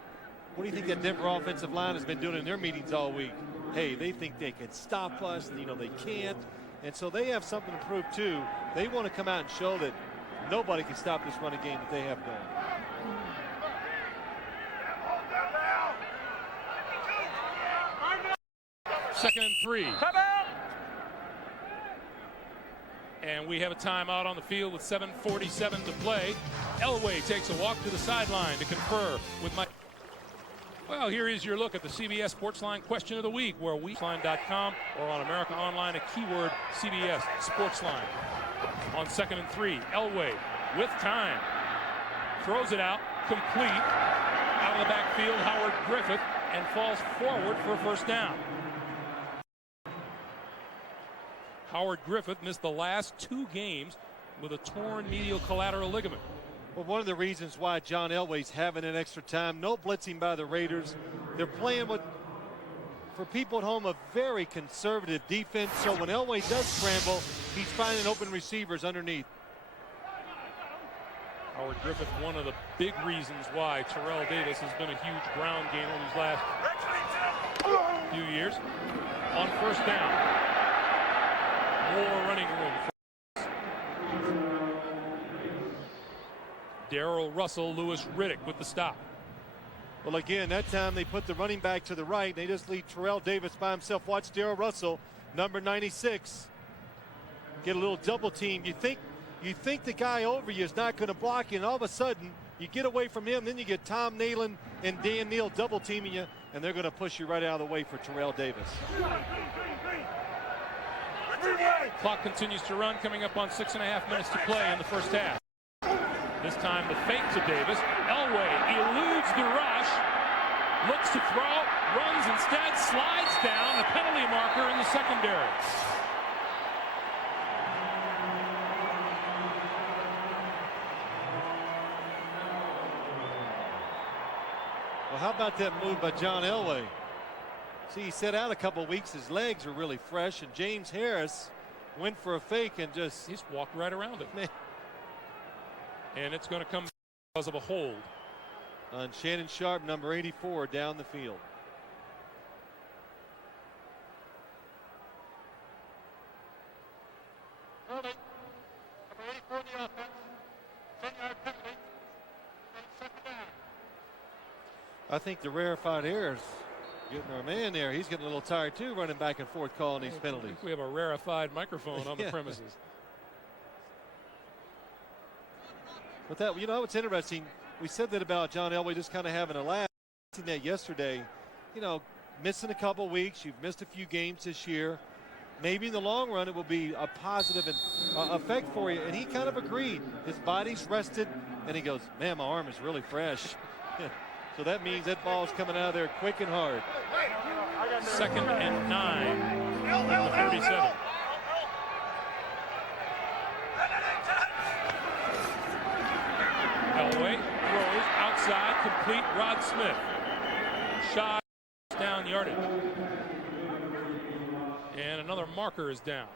what do you think that Denver offensive line has been doing in their meetings all week? Hey, they think they can stop us, and, you know, they can't. And so they have something to prove too. They want to come out and show that nobody can stop this running game that they have going. 2nd and 3. And we have a timeout on the field with 7:47 to play. Elway takes a walk to the sideline to confer with Mike. Well, here is your look at the CBS Sportsline question of the week, where weekline.com or on America Online, a keyword CBS Sportsline. On 2nd and 3, Elway with time throws it out, complete, out of the backfield, Howard Griffith, and falls forward for a first down. Howard Griffith missed the last 2 games with a torn medial collateral ligament. Well, one of the reasons why John Elway's having an extra time, no blitzing by the Raiders. They're playing with, for people at home, a very conservative defense. So when Elway does scramble, he's finding open receivers underneath. Howard Griffith, one of the big reasons why Terrell Davis has been a huge ground gainer these last few years. On first down, more running room. Darrell Russell, Lewis Riddick with the stop. Well, again, that time they put the running back to the right. They just leave Terrell Davis by himself. Watch Darrell Russell, number 96. Get a little double team. You think the guy over you is not going to block you, and all of a sudden you get away from him. Then you get Tom Nalen and Dan Neal double teaming you, and they're going to push you right out of the way for Terrell Davis. Clock continues to run, coming up on 6.5 minutes to play in the first half. This time the fake to Davis. Elway eludes the rush, looks to throw, runs instead, slides down the penalty marker in the secondary. Well, how about that move by John Elway? See, he set out a couple of weeks. His legs were really fresh, and James Harris went for a fake and just walked right around it. Man. And it's going to come because of a hold on Shannon Sharp, number 84, down the field. Number 84 in the offense. 10-yard penalty. Second down. I think the rarefied air is getting our man there. He's getting a little tired too, running back and forth calling these penalties. I think we have a rarefied microphone on the premises. But that, you know, what's interesting, we said that about John Elway just kind of having a laugh. Seen that yesterday, you know, missing a couple weeks. You've missed a few games this year. Maybe in the long run it will be a positive effect for you. And he kind of agreed. His body's rested, and he goes, man, my arm is really fresh. So that means that ball's coming out of there quick and hard. 2nd and 9. The 37. Elway throws outside, complete. Rod Smith. Shot down yardage. And another marker is down.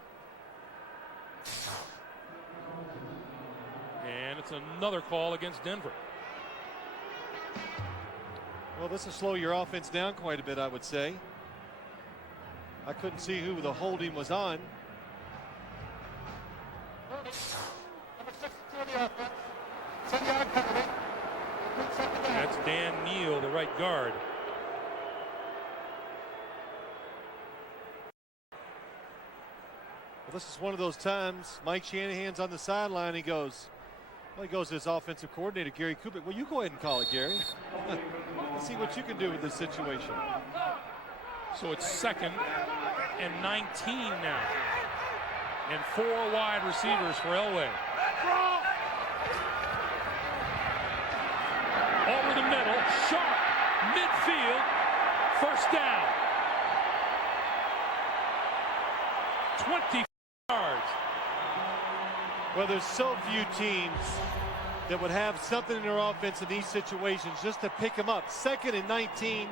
And it's another call against Denver. Well, this will slow your offense down quite a bit, I would say. I couldn't see who the holding was on. That's Dan Neal, the right guard. Well, this is one of those times Mike Shanahan's on the sideline. He goes to his offensive coordinator, Gary Kubik. Well, you go ahead and call it, Gary. Let's see what you can do with this situation. So it's 2nd and 19 now. And 4 wide receivers for Elway. Over the middle, Sharp, midfield, first down. 20 yards. Well, there's so few teams that would have something in their offense in these situations just to pick them up. 2nd and 19.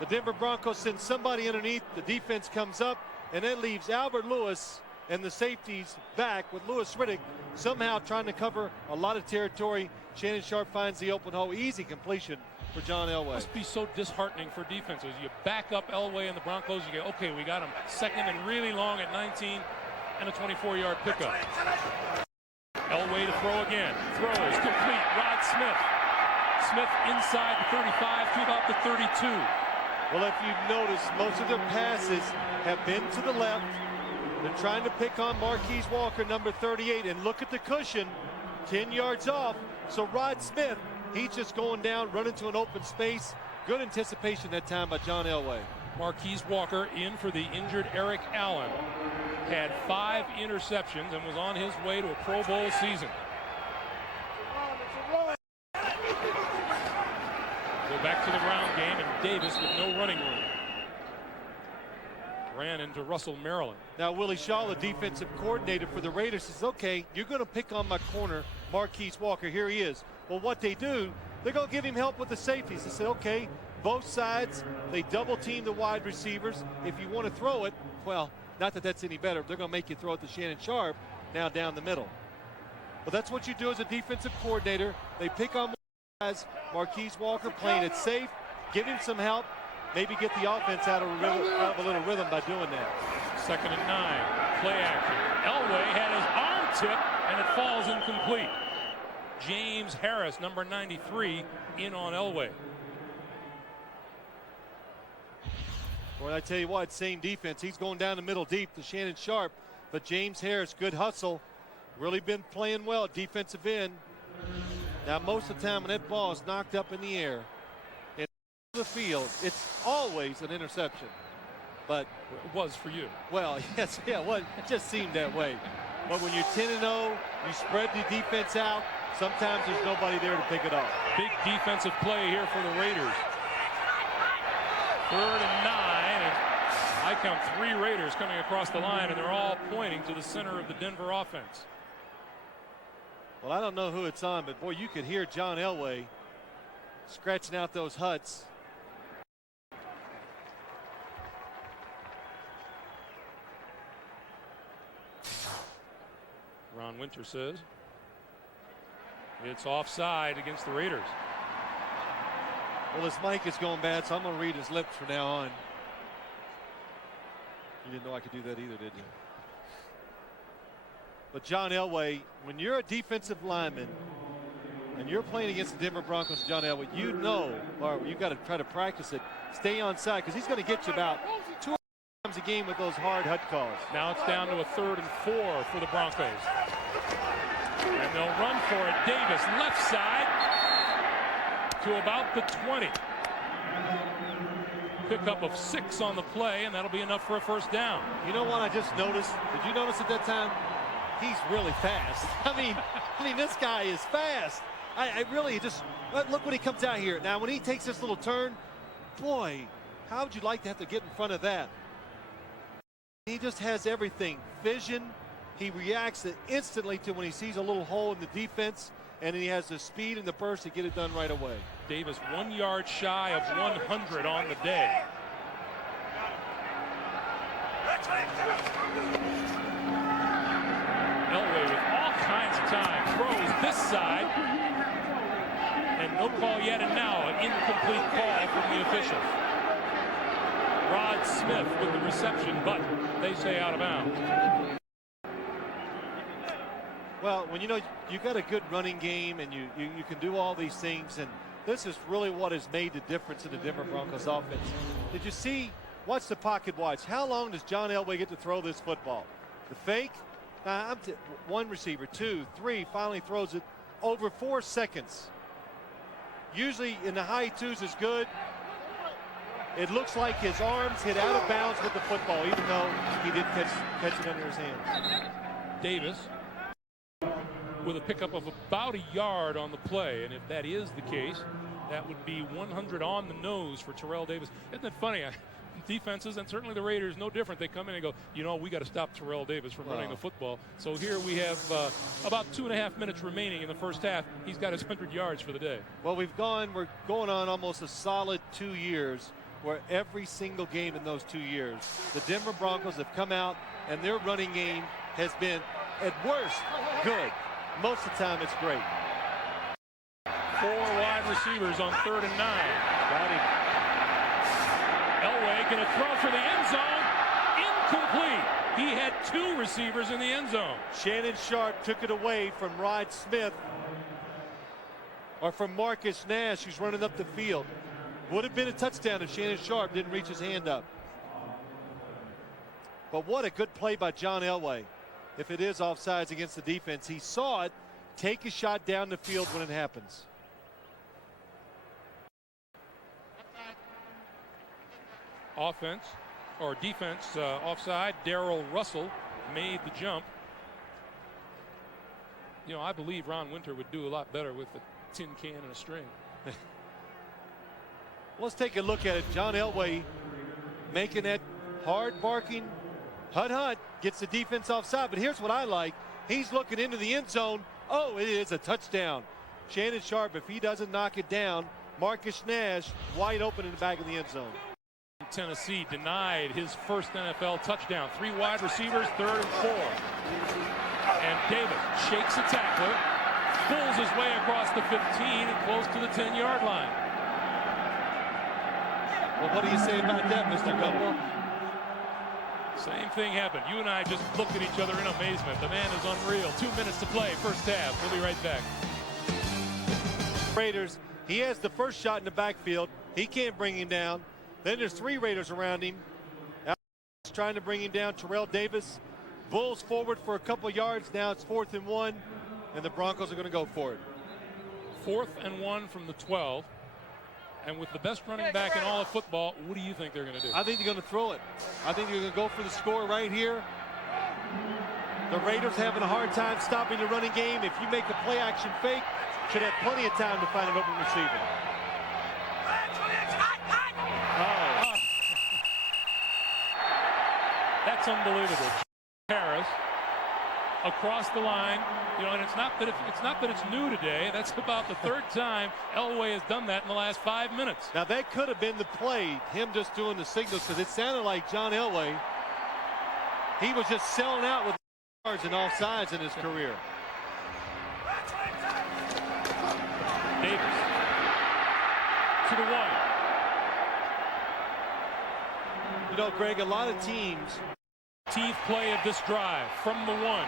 The Denver Broncos send somebody underneath. The defense comes up, and that leaves Albert Lewis and the safeties back with Lewis Riddick somehow trying to cover a lot of territory. Shannon Sharp finds the open hole. Easy completion for John Elway. Must be so disheartening for defenses. You back up Elway and the Broncos. You go, okay, we got him 2nd and really long at 19 and a 24-yard pickup. Elway to throw again. Throws complete. Rod Smith. Smith inside the 35 to about the 32. Well, if you've noticed, most of their passes have been to the left. They're trying to pick on Marquise Walker, number 38, and look at the cushion, 10 yards off. So Rod Smith, he's just going down, running to an open space. Good anticipation that time by John Elway. Marquise Walker in for the injured Eric Allen. Had 5 interceptions and was on his way to a Pro Bowl season. Go back to the ground game, and Davis with no running room. Ran into Russell, Maryland. Now Willie Shaw, the defensive coordinator for the Raiders, says, okay, you're going to pick on my corner, Marquise Walker. Here he is. Well, what they do, they're going to give him help with the safeties. They said, okay, both sides, they double team the wide receivers. If you want to throw it, well, not that that's any better. They're going to make you throw it to Shannon Sharp now down the middle. But that's what you do as a defensive coordinator. They pick on guys. Marquise Walker playing it safe, give him some help, maybe get the offense out of a little rhythm by doing that. 2nd and 9. Play action. Elway had his arm tipped, and it falls incomplete. James Harris, number 93, in on Elway. Well, I tell you what, same defense. He's going down the middle deep to Shannon Sharp. But James Harris, good hustle. Really been playing well at defensive end. Now, most of the time when that ball is knocked up in the air in the field, it's always an interception. But it was for you. Well, yes, yeah, well, it just seemed that way. But when you're 10-0, you spread the defense out. Sometimes there's nobody there to pick it off. Big defensive play here for the Raiders. 3rd and 9, and I count 3 Raiders coming across the line, and they're all pointing to the center of the Denver offense. Well, I don't know who it's on, but boy, you could hear John Elway scratching out those huts. Ron Winter says it's offside against the Raiders. Well, his mic is going bad, so I'm going to read his lips from now on. You didn't know I could do that either, did you? But John Elway, when you're a defensive lineman and you're playing against the Denver Broncos, John Elway, you know, or you got to try to practice it, stay on side, because he's going to get you about 2 times a game with those hard HUD calls. Now it's down to a 3rd and 4 for the Broncos. And they'll run for it. Davis, left side to about the 20. Pickup of 6 on the play, and that'll be enough for a first down. You know what I just noticed? Did you notice at that time? He's really fast. I mean, this guy is fast. I really just look when he comes out here. Now, when he takes this little turn, boy, how would you like to have to get in front of that? He just has everything. Vision. He reacts instantly to when he sees a little hole in the defense, and he has the speed and the burst to get it done right away. Davis 1 yard shy of 100 on the day. Elway with all kinds of time throws this side, and no call yet, and now an incomplete call from the official. Rod Smith with the reception, but they say out of bounds. Well, when you know you've got a good running game and you can do all these things, and this is really what has made the difference in the Denver Broncos offense. Did you see? Watch the pocket watch. How long does John Elway get to throw this football? The fake? One receiver, 2, 3, finally throws it over 4 seconds. Usually in the high 2s is good. It looks like his arms hit out of bounds with the football, even though he did catch it under his hands. Davis with a pickup of about a yard on the play, and if that is the case, that would be 100 on the nose for Terrell Davis. Isn't it funny? Defenses, and certainly the Raiders, no different. They come in and go, you know, we got to stop Terrell Davis from running the football. So here we have about 2.5 minutes remaining in the first half. He's got his 100 yards for the day. Well, we're going on almost a solid 2 years where every single game in those 2 years, the Denver Broncos have come out and their running game has been, at worst, good. Most of the time, it's great. 4 wide receivers on 3rd and 9. Got him. Elway going to throw for the end zone. Incomplete. He had 2 receivers in the end zone. Shannon Sharp took it away from Rod Smith, or from Marcus Nash, who's running up the field. Would have been a touchdown if Shannon Sharp didn't reach his hand up. But what a good play by John Elway. If it is offsides against the defense, he saw it take a shot down the field when it happens. Offense or defense offside. Darrell Russell made the jump. You know, I believe Ron Winter would do a lot better with a tin can and a string. Let's take a look at it. John Elway making that hard barking hut gets the defense offside. But here's what I like. He's looking into the end zone. Oh, it is a touchdown. Shannon Sharp, if he doesn't knock it down, Marcus Nash wide open in the back of the end zone. Tennessee denied his first NFL touchdown. 3 wide receivers, 3rd and 4. And Davis shakes a tackler, pulls his way across the 15 and close to the 10-yard line. Well, what do you say about that, Mr. Gumbel? Same thing happened. You and I just looked at each other in amazement. The man is unreal. 2 minutes to play, first half. We'll be right back. Raiders, he has the first shot in the backfield. He can't bring him down. Then there's 3 Raiders around him. Trying to bring him down. Terrell Davis. Bulls forward for a couple yards. Now it's 4th and 1, and the Broncos are going to go for it. 4th and 1 from the 12. And with the best running back in all of football, what do you think they're going to do? I think they're going to throw it. I think they're going to go for the score right here. The Raiders having a hard time stopping the running game. If you make a play action fake, should have plenty of time to find an open receiver. Oh. That's unbelievable. Harris across the line, and it's not that it's new today. That's about the 3rd time Elway has done that in the last 5 minutes. Now that could have been the play, him just doing the signals, because it sounded like John Elway. He was just selling out with yards on all sides in his career. Davis to the 1. Greg, a lot of teams. 15th play of this drive from the 1.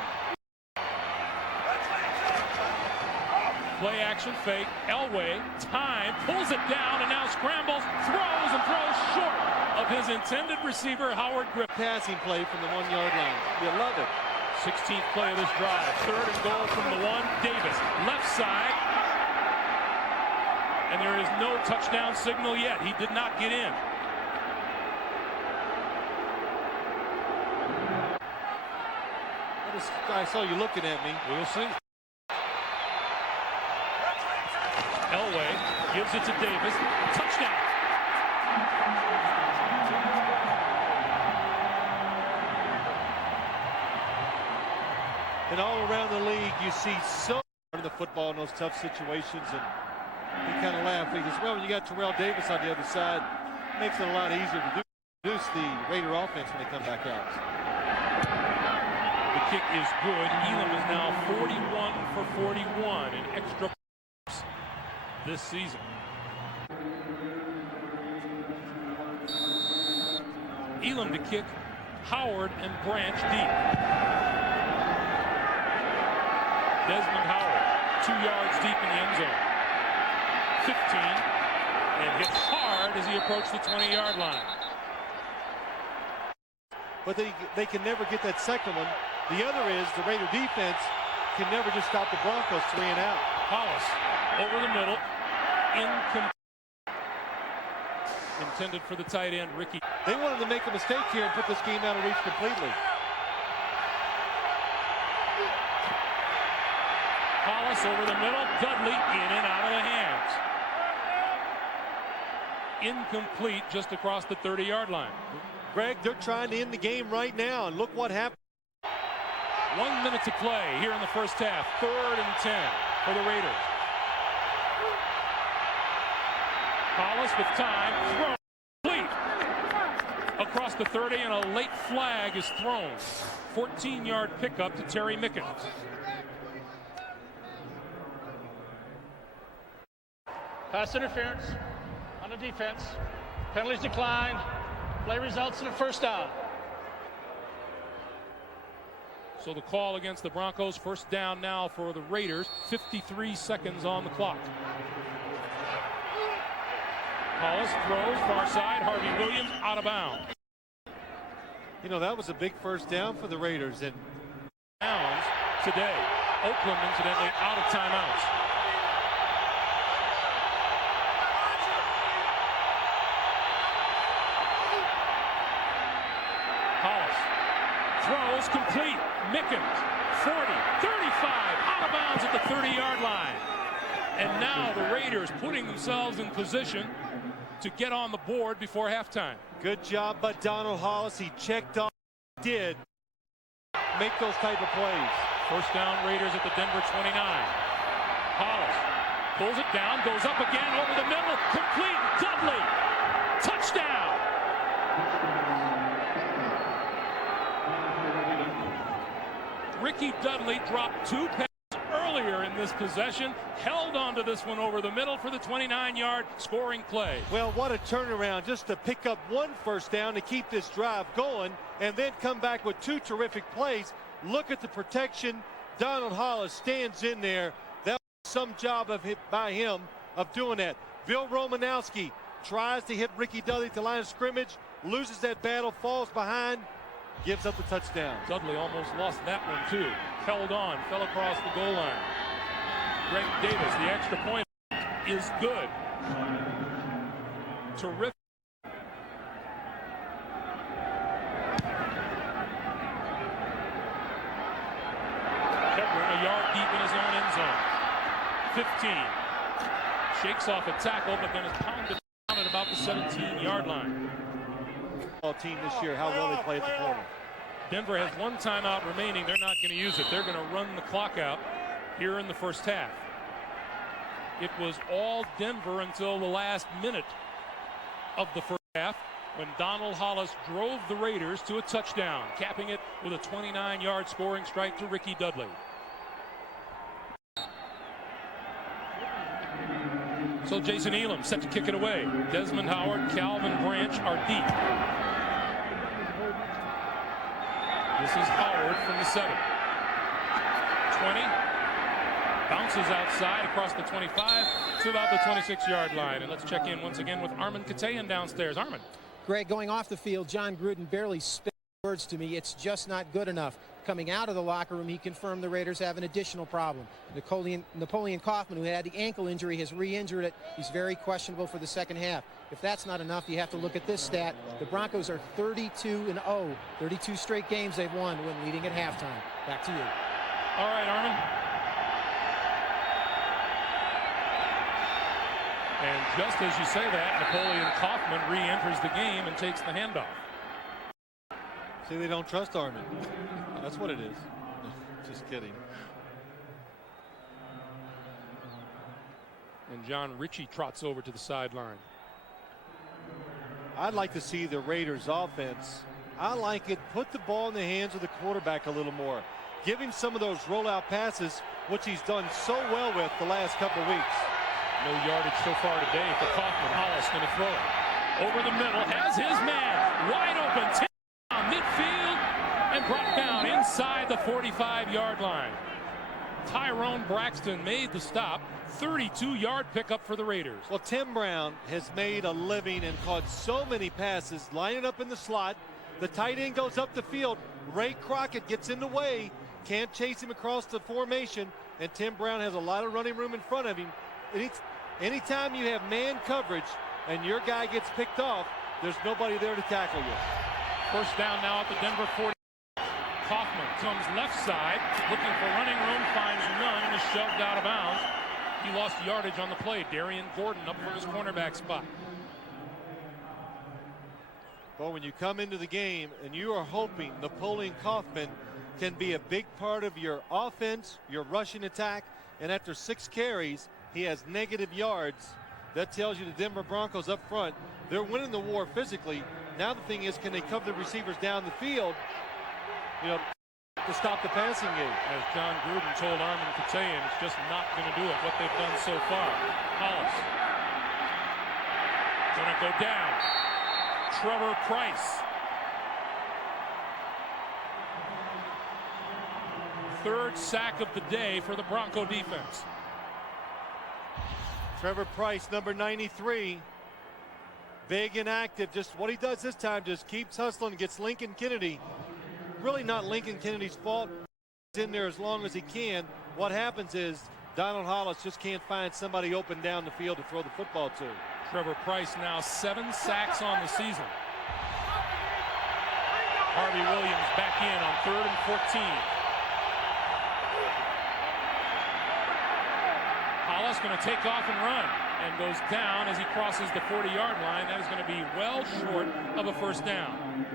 Play action fake. Elway, time, pulls it down, and now scrambles, throws short of his intended receiver, Howard Griffin. Passing play from the 1-yard line. You love it. 16th play of this drive. 3rd and goal from the 1. Davis, left side. And there is no touchdown signal yet. He did not get in. I saw you looking at me. We'll see. Elway gives it to Davis. Touchdown. And all around the league, you see so much of the football in those tough situations, and he kind of laughed. He goes, well, when you got Terrell Davis on the other side, it makes it a lot easier to reduce the Raider offense when they come back out. The kick is good. Elam is now 41 for 41 in extra points this season. Elam to kick. Howard and Branch deep. Desmond Howard, 2 yards deep in the end zone. 15, and hit hard as he approached the 20-yard line. But they can never get that second one. The other is the Raider defense can never just stop the Broncos 3 and out. Hollis over the middle, incomplete. Intended for the tight end, Ricky. They wanted to make a mistake here and put this game out of reach completely. Hollis over the middle, Dudley in and out of the hands. Incomplete just across the 30-yard line. Greg, they're trying to end the game right now, and look what happened. 1 minute to play here in the first half. 3rd and 10 for the Raiders. Hollis with time, throw, complete. Across the 30, and a late flag is thrown. 14-yard pickup to Terry Mickens. Pass interference on the defense. Penalties declined. Play results in a 1st down. So the call against the Broncos, 1st down now for the Raiders. 53 seconds on the clock. Hollis throws far side. Harvey Williams out of bounds. That was a big 1st down for the Raiders. And downs today. Oakland, incidentally, out of timeouts. Hollis throws complete. Mickens, 40, 35, out of bounds at the 30-yard line. And now the Raiders putting themselves in position to get on the board before halftime. Good job by Donald Hollis. He checked off, did make those type of plays. 1st down, Raiders at the Denver 29. Hollis pulls it down, goes up again over the middle, complete, Dudley, touchdown. Ricky Dudley dropped 2 passes earlier in this possession, held onto this one over the middle for the 29-yard scoring play. Well, what a turnaround just to pick up 1 1st down to keep this drive going and then come back with 2 terrific plays. Look at the protection. Donald Hollis stands in there. That was some job by him of doing that. Bill Romanowski tries to hit Ricky Dudley at the line of scrimmage, loses that battle, falls behind, gives up the touchdown. Dudley almost lost that one too. Held on, fell across the goal line. Greg Davis, the extra point is good. Terrific. Hebron a yard deep in his own end zone. 15. Shakes off a tackle, but then is pounded down at about the 17-yard line. Team this year, how well they play at the corner. Denver has one timeout remaining. They're not going to use it. They're going to run the clock out here in the first half. It was all Denver until the last minute of the first half when Donald Hollis drove the Raiders to a touchdown, capping it with a 29-yard scoring strike to Ricky Dudley. So Jason Elam set to kick it away. Desmond Howard, Calvin Branch are deep. This is Howard from the 7. 20. Bounces outside across the 25 to about the 26-yard line. And let's check in once again with Armin Katayan downstairs. Armin. Greg, going off the field, John Gruden barely spit words to me. It's just not good enough. Coming out of the locker room, he confirmed the Raiders have an additional problem. Napoleon Kaufman, who had the ankle injury, has re-injured it. He's very questionable for the second half. If that's not enough, you have to look at this stat. The Broncos are 32-0. 32 straight games they've won when leading at halftime. Back to you. All right, Armin. And just as you say that, Napoleon Kaufman re-enters the game and takes the handoff. See, they don't trust Armin. That's what it is. Just kidding. And John Ritchie trots over to the sideline. I'd like to see the Raiders offense. I like it. Put the ball in the hands of the quarterback a little more. Give him some of those rollout passes, which he's done so well with the last couple weeks. No yardage so far today for Kaufman. Hollis going to throw it. Over the middle. Has his man. Wide open. Midfield and brought down inside the 45-yard line. Tyrone Braxton made the stop. 32-yard pickup for the Raiders. Well, Tim Brown has made a living and caught so many passes, lining up in the slot. The tight end goes up the field. Ray Crockett gets in the way, can't chase him across the formation, and Tim Brown has a lot of running room in front of him. Anytime you have man coverage and your guy gets picked off, there's nobody there to tackle you. First down now at the Denver 40. Kaufman comes left side, looking for running room, finds none, and is shoved out of bounds. He lost yardage on the play. Darian Gordon up for his cornerback spot. Well, when you come into the game and you are hoping Napoleon Kaufman can be a big part of your offense, your rushing attack, and after 6 carries, he has negative yards. That tells you the Denver Broncos up front, they're winning the war physically. Now the thing is, can they cover the receivers down the field, to stop the passing game? As John Gruden told Armin Katayan, it's just not going to do it, what they've done so far. Hollis going to go down. Trevor Price. Third sack of the day for the Bronco defense. Trevor Price, number 93. Big and active. Just what he does this time, just keeps hustling, gets Lincoln Kennedy. Really not Lincoln Kennedy's fault. He's in there as long as he can. What happens is Donald Hollis just can't find somebody open down the field to throw the football to. Trevor Price now 7 sacks on the season. Harvey Williams back in on 3rd and 14. Hollis going to take off and run and goes down as he crosses the 40-yard line. That is going to be well short of a first down.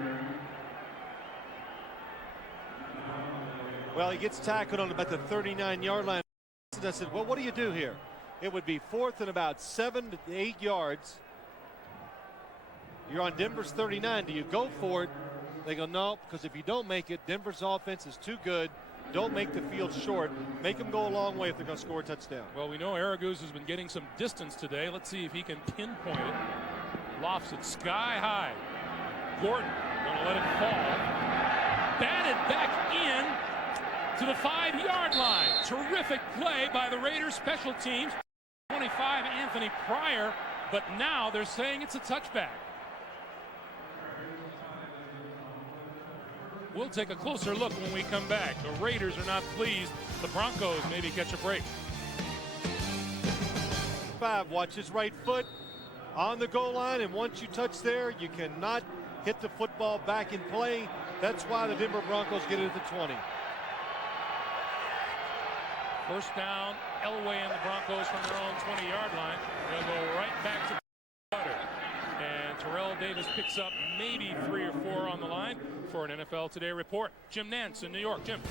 Well, he gets tackled on about the 39-yard line. I said, well, what do you do here? It would be 4th and about 7 to 8 yards. You're on Denver's 39. Do you go for it? They go, no, because if you don't make it, Denver's offense is too good. Don't make the field short. Make them go a long way if they're going to score a touchdown. Well, we know Araguz has been getting some distance today. Let's see if he can pinpoint it. Lofts it sky high. Gordon going to let it fall. Batted back in to the 5-yard line. Terrific play by the Raiders special teams. 25, Anthony Pryor, but now they're saying it's a touchback. We'll take a closer look when we come back. The Raiders are not pleased. The Broncos maybe catch a break. 5, watch his right foot on the goal line, and once you touch there, you cannot hit the football back in play. That's why the Denver Broncos get it at the 20. First down, Elway and the Broncos from their own 20-yard line. They'll go right back to Butter. And Terrell Davis picks up maybe 3 or 4 on the line for an NFL Today report. Jim Nantz in New York. Jim.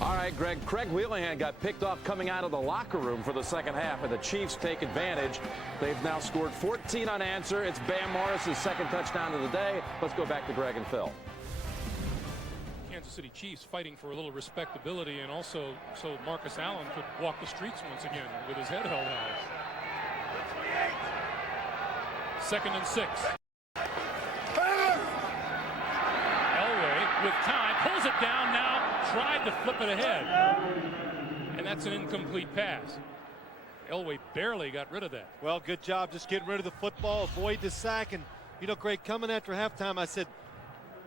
All right, Greg. Craig Wheelingham got picked off coming out of the locker room for the second half, and the Chiefs take advantage. They've now scored 14 unanswered. It's Bam Morris's second touchdown of the day. Let's go back to Greg and Phil. Kansas City Chiefs fighting for a little respectability, and also so Marcus Allen could walk the streets once again with his head held high. 2nd and 6. Elway with time pulls it down now. Tried to flip it ahead, and that's an incomplete pass. Elway barely got rid of that. Well, good job just getting rid of the football, avoid the sack. And you know, Greg, coming after halftime, I said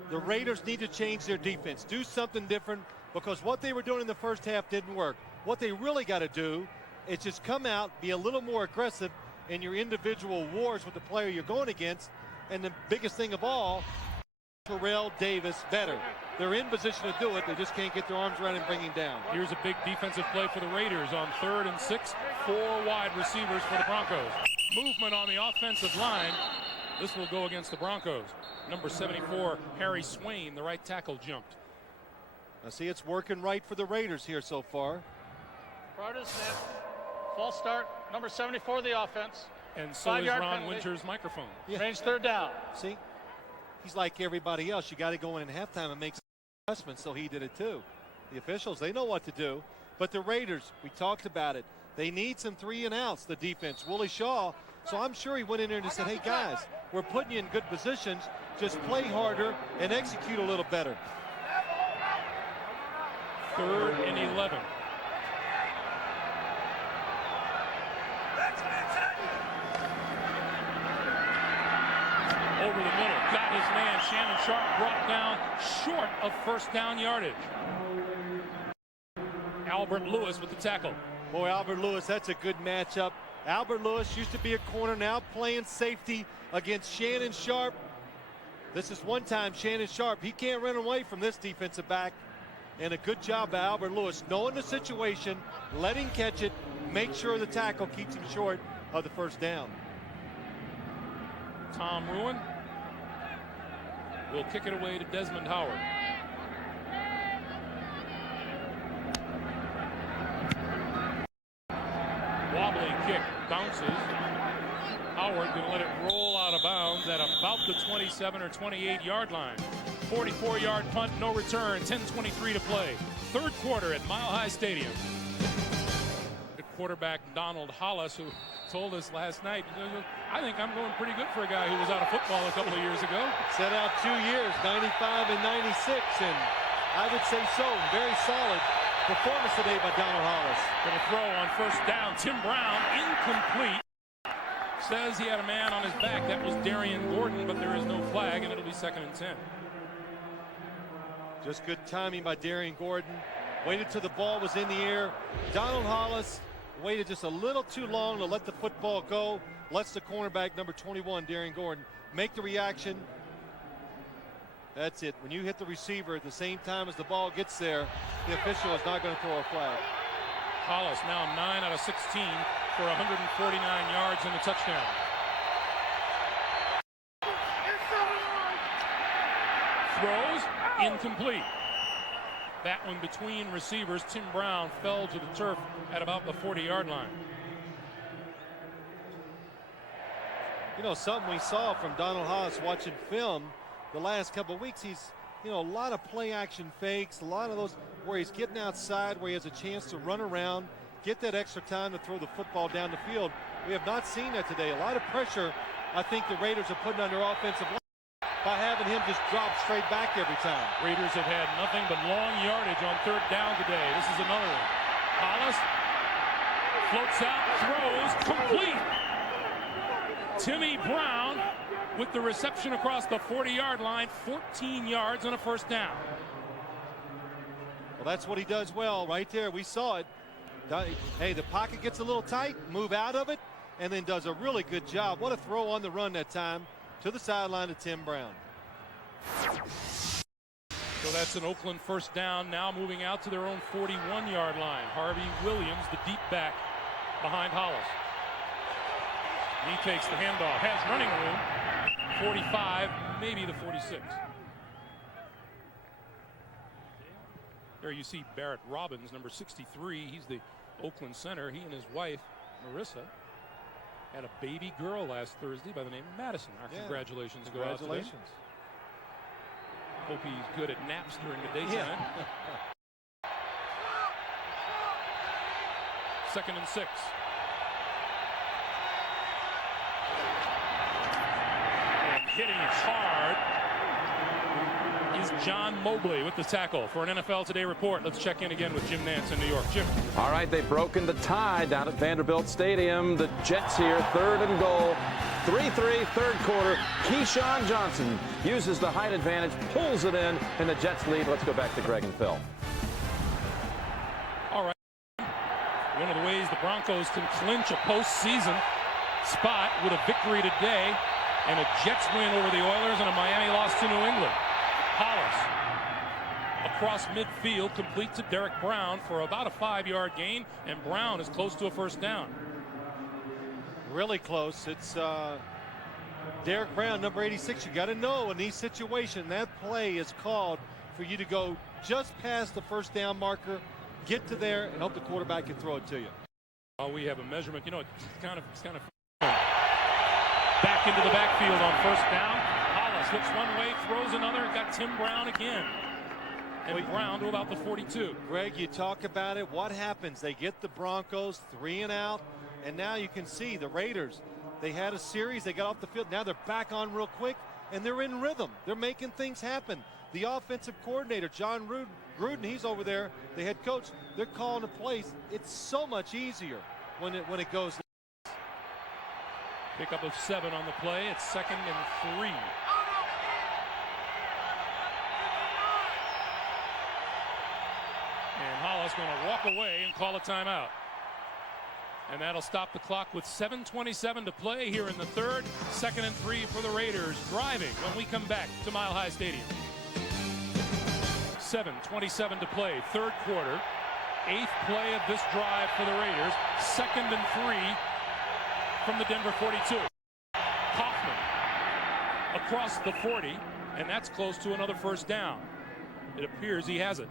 the Raiders need to change their defense, do something different, because what they were doing in the first half didn't work. What they really got to do is just come out, be a little more aggressive in your individual wars with the player you're going against. And the biggest thing of all, Terrell Davis better. They're in position to do it. They just can't get their arms around and bring him down. Here's a big defensive play for the Raiders on 3rd and 6. 4 wide receivers for the Broncos. Movement on the offensive line. This will go against the Broncos. Number 74, Harry Swain, the right tackle, jumped. I see it's working right for the Raiders here so far. Prior to snap, false start, number 74 the offense. And so is Ron Winter's microphone. Yeah. Range 3rd down. See, he's like everybody else. You got to go in at halftime and make some adjustments, so he did it too. The officials, they know what to do. But the Raiders, we talked about it. They need some 3 and outs, the defense. Willie Shaw, so I'm sure he went in there and just said, hey guys, we're putting you in good positions. Just play harder and execute a little better. 3rd and 11. Over the middle, got his man. Shannon Sharp brought down short of first down yardage. Albert Lewis with the tackle. Boy, Albert Lewis, that's a good matchup. Albert Lewis used to be a corner, now playing safety against Shannon Sharp. This is one time Shannon Sharp. He can't run away from this defensive back. And a good job by Albert Lewis, knowing the situation, let him catch it, make sure the tackle keeps him short of the first down. Tom Ruin will kick it away to Desmond Howard. Wobbly kick, bounces. Howard going to let it roll out of bounds at about the 27 or 28-yard line. 44-yard punt, no return, 10:23 to play. 3rd quarter at Mile High Stadium. The quarterback Donald Hollis, who told us last night, I think I'm going pretty good for a guy who was out of football a couple of years ago. Set out 2 years, 95 and 96, and I would say so. Very solid performance today by Donald Hollis. Going to throw on first down. Tim Brown, incomplete. Says he had a man on his back. That was Darian Gordon, but there is no flag, and it'll be 2nd and 10. Just good timing by Darian Gordon. Waited till the ball was in the air. Donald Hollis waited just a little too long to let the football go. Lets the cornerback, number 21, Darian Gordon, make the reaction. That's it. When you hit the receiver at the same time as the ball gets there, the official is not going to throw a flag. Hollis now 9 out of 16 for 149 yards and a touchdown. Throws incomplete. That one between receivers. Tim Brown fell to the turf at about the 40-yard line. You know, something we saw from Donald Hollis watching film the last couple of weeks, he's, you know, a lot of play action fakes, a lot of those where he's getting outside, where he has a chance to run around, get that extra time to throw the football down the field. We have not seen that today. A lot of pressure I think the Raiders are putting on their offensive line by having him just drop straight back every time. Raiders have had nothing but long yardage on third down today. This is another one. Hollis floats out, throws, complete. Timmy Brown with the reception across the 40-yard line, 14 yards on a first down. Well, that's what he does well right there. We saw it. Hey, the pocket gets a little tight, move out of it, and then does a really good job. What a throw on the run that time to the sideline to Tim Brown. So that's an Oakland first down, now moving out to their own 41-yard line. Harvey Williams, the deep back behind Hollis. He takes the handoff, has running room, 45, maybe the 46. There you see Barrett Robbins, number 63. He's the Oakland center. He and his wife, Marissa, had a baby girl last Thursday by the name of Madison. Our congratulations go out to them. Hope he's good at naps during the daytime. Yeah. 2nd and 6. And hitting it hard is John Mobley with the tackle. For an NFL Today report, let's check in again with Jim Nantz in New York. Jim. All right, they've broken the tie down at Vanderbilt Stadium. The Jets here, 3rd and goal. 3-3, third quarter. Keyshawn Johnson uses the height advantage, pulls it in, and the Jets lead. Let's go back to Greg and Phil. All right. One of the ways the Broncos can clinch a postseason spot with a victory today and a Jets win over the Oilers and a Miami loss to New England. Hollis across midfield, complete to Derek Brown for about a 5-yard gain, and Brown is close to a first down. Really close. It's Derek Brown, number 86. You got to know in these situations that play is called for you to go just past the first down marker, get to there, and hope the quarterback can throw it to you. Oh, we have a measurement. You know, it's kind of back into the backfield on first down. Hollis looks one way, throws another, got Tim Brown again. And Brown to about the 42. Greg, you talk about it. What happens? They get the Broncos 3 and out. And now you can see the Raiders, they had a series, they got off the field. Now they're back on real quick, and they're in rhythm. They're making things happen. The offensive coordinator, John Gruden, he's over there, the head coach, they're calling the plays. It's so much easier when it goes. Pickup of 7 on the play. It's 2nd and 3. And Hollis going to walk away and call a timeout. And that'll stop the clock with 7:27 to play here in the third. 2nd and 3 for the Raiders, driving when we come back to Mile High Stadium. 7:27 to play, third quarter. 8th play of this drive for the Raiders. 2nd and 3 from the Denver 42. Kaufman across the 40, and that's close to another first down. It appears he has it.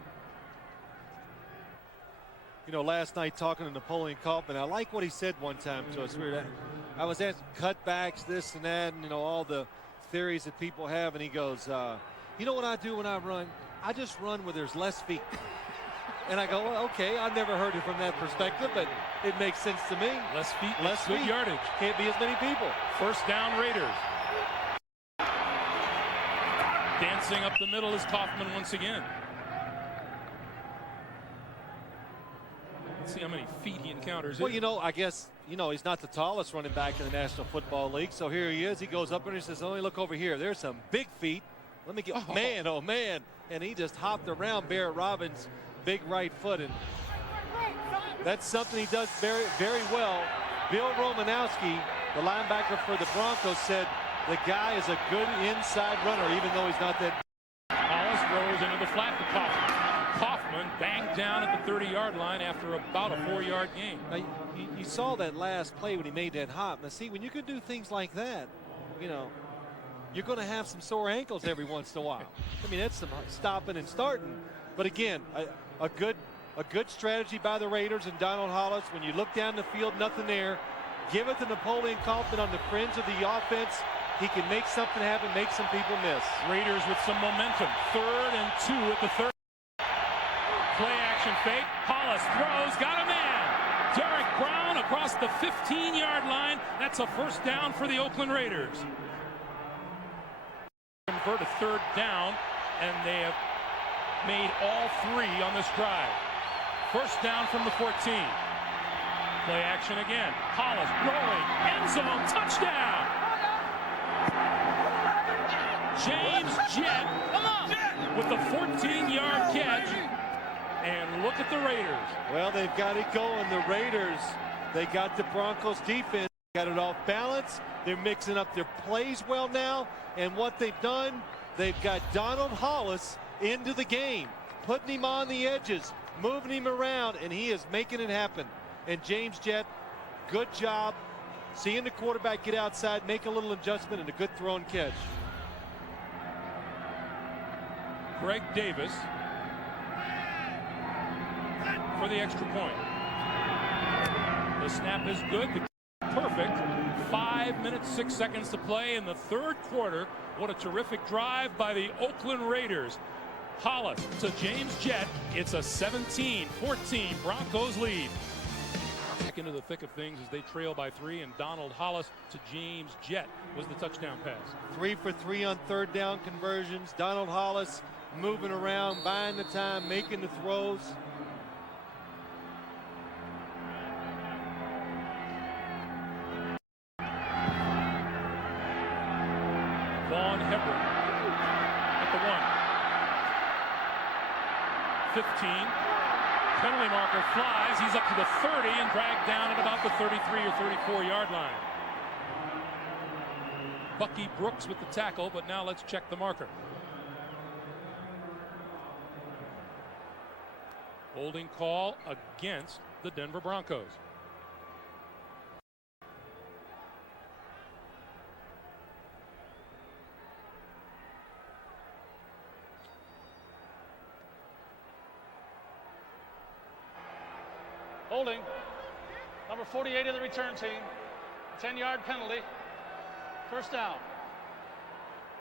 You know, last night talking to Napoleon Kaufman, I like what he said one time to us. I was asked cutbacks, this and that, and, you know, all the theories that people have. And he goes, you know what I do when I run? I just run where there's less feet. And I go, well, okay, I've never heard it from that perspective, but it makes sense to me. Less feet, less good feet. Yardage. Can't be as many people. First down, Raiders. Dancing up the middle is Kaufman once again. See how many feet he encounters. Well, you know, I guess, you know, he's not the tallest running back in the National Football League. So here he is. He goes up and he says, "Only look over here. There's some big feet. Let me get, man, oh man." And he just hopped around Barrett Robbins' big right foot. And that's something he does very, very well. Bill Romanowski, the linebacker for the Broncos, said the guy is a good inside runner, even though he's not that. Hollis throws into the flat to Kaufman. Kaufman banged down at the 30-yard line after about a 4-yard gain. Now, you saw that last play when he made that hop. Now, see, when you can do things like that, you know, you're going to have some sore ankles every once in a while. I mean, that's some stopping and starting. But again, a good strategy by the Raiders and Donald Hollis. When you look down the field, nothing there. Give it to Napoleon Kaufman on the fringe of the offense. He can make something happen, make some people miss. Raiders with some momentum. 3rd and 2 at the 30. Play action fake. Hollis throws, got a man. Derek Brown across the 15-yard line. That's a first down for the Oakland Raiders. convert a third down, and they have made all 3 on this drive. First down from the 14. Play action again. Hollis rolling, end zone, touchdown! James Jett with the 14-yard catch. And look at the Raiders. Well, they've got it going. The Raiders, they got the Broncos defense, got it off balance. They're mixing up their plays well now. And what they've done, they've got Donald Hollis into the game, putting him on the edges, moving him around, and he is making it happen. And James Jett, good job seeing the quarterback get outside, make a little adjustment, and a good throw and catch. Greg Davis for the extra point. The snap is good. The perfect. 5 minutes, 6 seconds to play in the third quarter. What a terrific drive by the Oakland Raiders. Hollis to James Jett. It's a 17-14 Broncos lead. Back into the thick of things as they trail by 3, and Donald Hollis to James Jett was the touchdown pass. 3 for 3 on third down conversions. Donald Hollis moving around, buying the time, making the throws. Vaughn Hebron at the 1. 15. Penalty marker flies. He's up to the 30 and dragged down at about the 33 or 34-yard line. Bucky Brooks with the tackle, but now let's check the marker. Holding call against the Denver Broncos. Holding. Number 48 of the return team. 10-yard penalty. First down.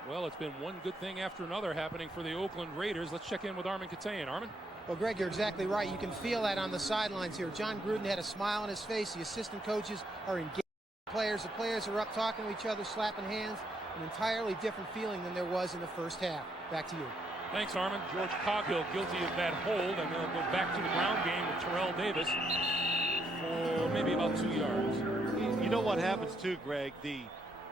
Well, it's been one good thing after another happening for the Oakland Raiders. Let's check in with Armin Katayan. Armin? Well, Greg, you're exactly right. You can feel that on the sidelines here. John Gruden had a smile on his face. The assistant coaches are engaged with the players. The players are up talking to each other, slapping hands. An entirely different feeling than there was in the first half. Back to you. Thanks, Armin. George Coghill guilty of that hold, and they'll go back to the ground game with Terrell Davis for maybe about 2 yards. You know what happens too, Greg? The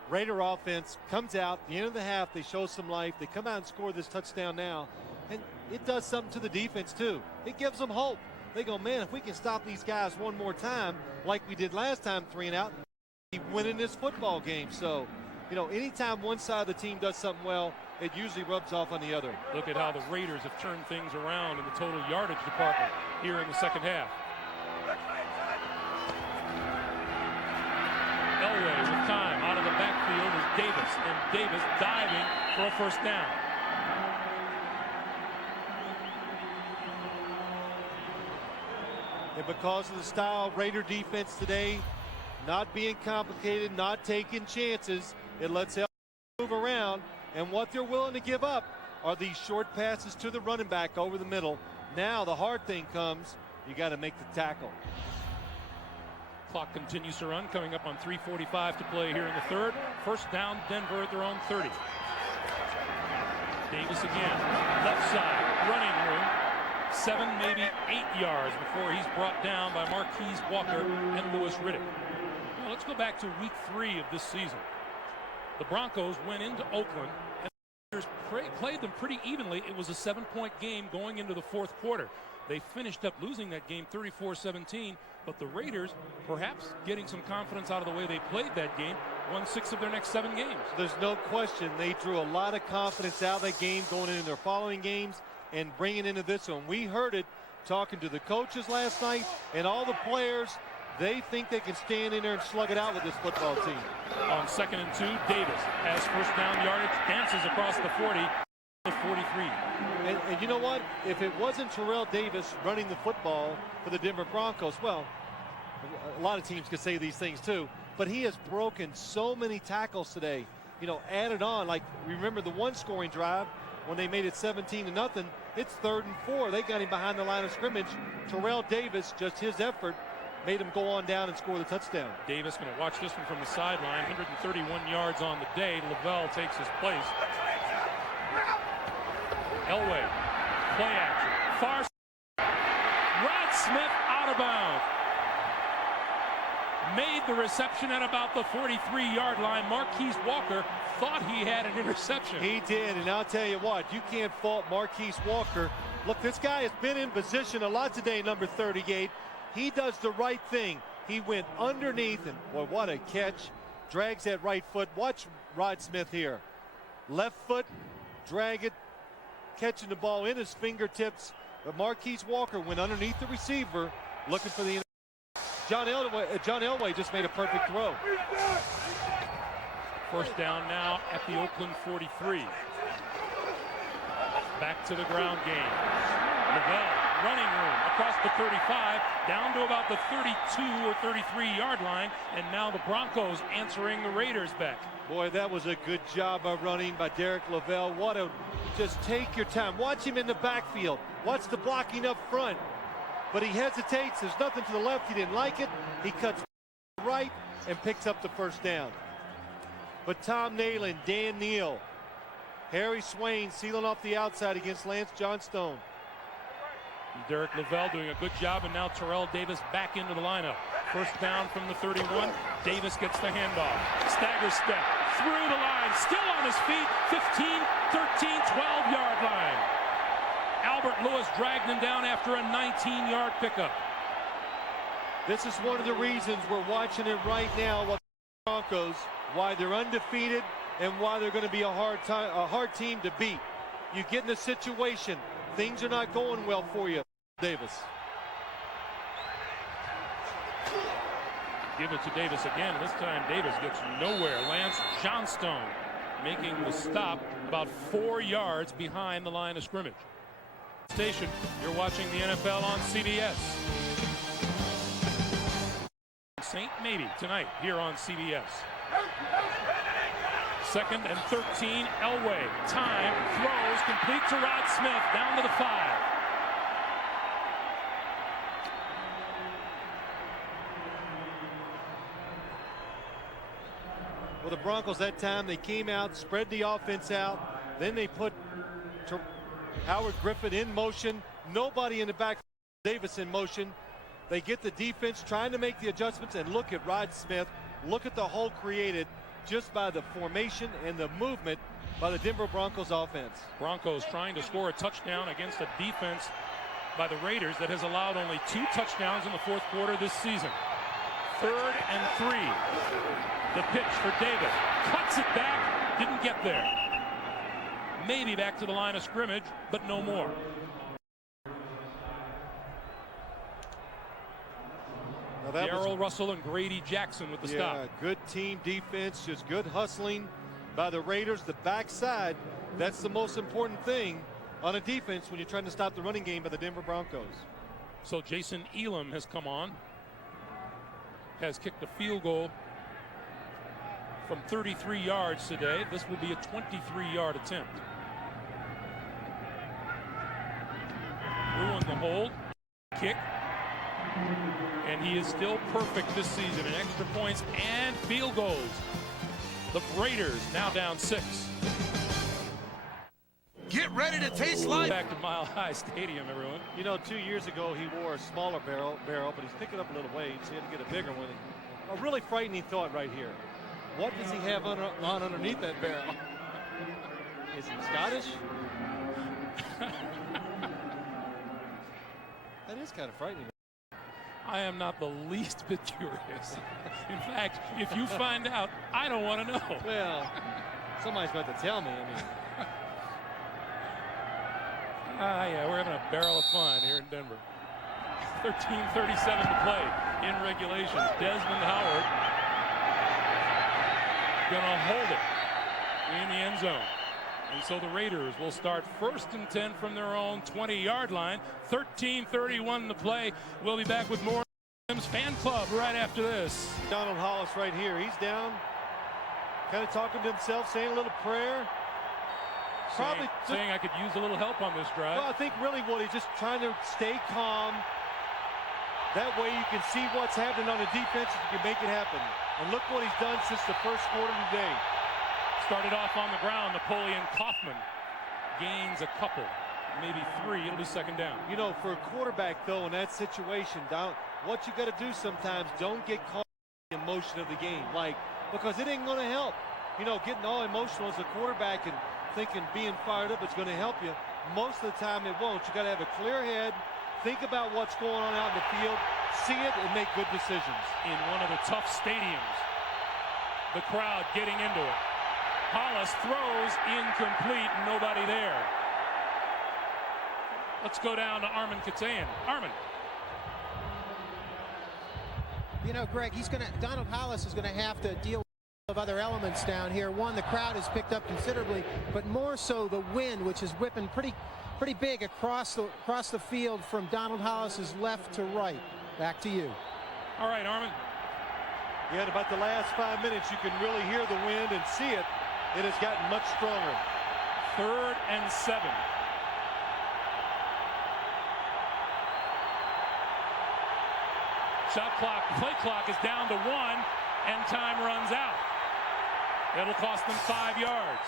Raider offense comes out at the end of the half. They show some life. They come out and score this touchdown now, and it does something to the defense too. It gives them hope. They go, man, if we can stop these guys one more time, like we did last time, 3 and out, we winning this football game. So, you know, anytime one side of the team does something well, it usually rubs off on the other. Look at how the Raiders have turned things around in the total yardage department here in the second half. Elway with time out of the backfield is Davis, and Davis diving for a first down. And because of the style of Raider defense today, not being complicated, not taking chances, it lets Elway move around. And what they're willing to give up are these short passes to the running back over the middle. Now the hard thing comes, you got to make the tackle. Clock continues to run, coming up on 3:45 to play here in the third. First down, Denver at their own 30. Davis again, left side, running room. 7, maybe 8 yards before he's brought down by Marquise Walker and Louis Riddick. Now let's go back to week 3 of this season. The Broncos went into Oakland and the Raiders played them pretty evenly. It was a 7-point game going into the fourth quarter. They finished up losing that game 34-17, but the Raiders, perhaps getting some confidence out of the way they played that game, won 6 of their next 7 games. There's no question they drew a lot of confidence out of that game going into their following games and bringing into this one. We heard it talking to the coaches last night and all the players. They think they can stand in there and slug it out with this football team. On 2nd and 2, Davis has first down yardage, dances across the 40, the 43. And you know what? If it wasn't Terrell Davis running the football for the Denver Broncos, well, a lot of teams could say these things too, but he has broken so many tackles today. You know, added on, like remember the one scoring drive when they made it 17-0. It's 3rd and 4. They got him behind the line of scrimmage. Terrell Davis, just his effort, made him go on down and score the touchdown. Davis going to watch this one from the sideline. 131 yards on the day. Lavelle takes his place. Elway, play action, far. Rod Smith out of bounds. Made the reception at about the 43-yard line. Marquise Walker thought he had an interception. He did, and I'll tell you what, you can't fault Marquise Walker. Look, this guy has been in position a lot today, number 38. He does the right thing. He went underneath, and boy, what a catch. Drags that right foot. Watch Rod Smith here. Left foot, drag it, catching the ball in his fingertips. But Marquise Walker went underneath the receiver, looking for the. John Elway just made a perfect throw. First down now at the Oakland 43. Back to the ground game. Lavelle, running room across the 35, down to about the 32 or 33-yard line, and now the Broncos answering the Raiders back. Boy, that was a good job of running by Derek Lavelle. Just take your time. Watch him in the backfield. Watch the blocking up front. But he hesitates. There's nothing to the left. He didn't like it. He cuts right and picks up the first down. But Tom Nalen, Dan Neal, Harry Swain sealing off the outside against Lance Johnstone. Derek Lavelle doing a good job, and now Terrell Davis back into the lineup. First down from the 31. Davis gets the handoff. Stagger step through the line, still on his feet. 15, 13, 12-yard line. Albert Lewis dragged him down after a 19-yard pickup. This is one of the reasons we're watching it right now with the Broncos, why they're undefeated and why they're going to be a hard team to beat. You get in a situation, things are not going well for you. Davis. Give it to Davis again. This time Davis gets nowhere. Lance Johnstone making the stop about 4 yards behind the line of scrimmage. Station, you're watching the NFL on CBS. St. Maybe tonight here on CBS. Second and 13, Elway. Time, throws, complete to Rod Smith, down to the 5. Well, the Broncos that time, they came out, spread the offense out, then they put Howard Griffith in motion, nobody in the back, Davis in motion. They get the defense trying to make the adjustments, and look at Rod Smith. Look at the hole created just by the formation and the movement by the Denver Broncos offense. Broncos trying to score a touchdown against a defense by the Raiders that has allowed only 2 touchdowns in the fourth quarter this season. 3rd and 3. The pitch for Davis. Cuts it back. Didn't get there. Maybe back to the line of scrimmage, but no more. Darrell Russell and Grady Jackson with the stop. Good team defense, just good hustling by the Raiders. The backside, that's the most important thing on a defense when you're trying to stop the running game by the Denver Broncos. So Jason Elam has come on, has kicked a field goal from 33 yards today. This will be a 23-yard attempt. Ruined the hold, kick, and he is still perfect this season in extra points and field goals. The Raiders now down 6. Get ready to taste life. Back to Mile High Stadium, everyone. You know, 2 years ago he wore a smaller barrel, but he's picking up a little weight, so he had to get a bigger one. A really frightening thought right here. What does he have on underneath that barrel? Is he Scottish? That is kind of frightening. I am not the least bit curious. In fact, if you find out, I don't want to know. Well, somebody's got to tell me. I mean, yeah, we're having a barrel of fun here in Denver. 13:37 to play in regulation. Desmond Howard gonna hold it in the end zone. And so the Raiders will start 1st and 10 from their own 20-yard line. 13:31 to play. We'll be back with more Fan Club right after this. Donald Hollis right here. He's down, kind of talking to himself, saying a little prayer. Probably saying I could use a little help on this drive. Well, I think really what he's just trying to stay calm. That way you can see what's happening on the defense and you can make it happen. And look what he's done since the first quarter today. Started off on the ground, Napoleon Kaufman gains a couple, maybe 3, it'll be second down. You know, for a quarterback, though, in that situation, what you got to do sometimes, don't get caught in the emotion of the game. Because it ain't going to help. You know, getting all emotional as a quarterback and thinking being fired up is going to help you. Most of the time it won't. You got to have a clear head, think about what's going on out in the field, see it, and make good decisions. In one of the tough stadiums, the crowd getting into it. Hollis throws incomplete, nobody there. Let's go down to Armin Katayan. Armin. You know, Greg, Donald Hollis is going to have to deal with other elements down here. One, the crowd has picked up considerably, but more so the wind, which is whipping pretty big across the field from Donald Hollis's left to right. Back to you. All right, Armin. Yeah, in about the last 5 minutes, you can really hear the wind and see it. It has gotten much stronger. 3rd and 7. Shot clock, play clock is down to 1, and time runs out. It'll cost them 5 yards.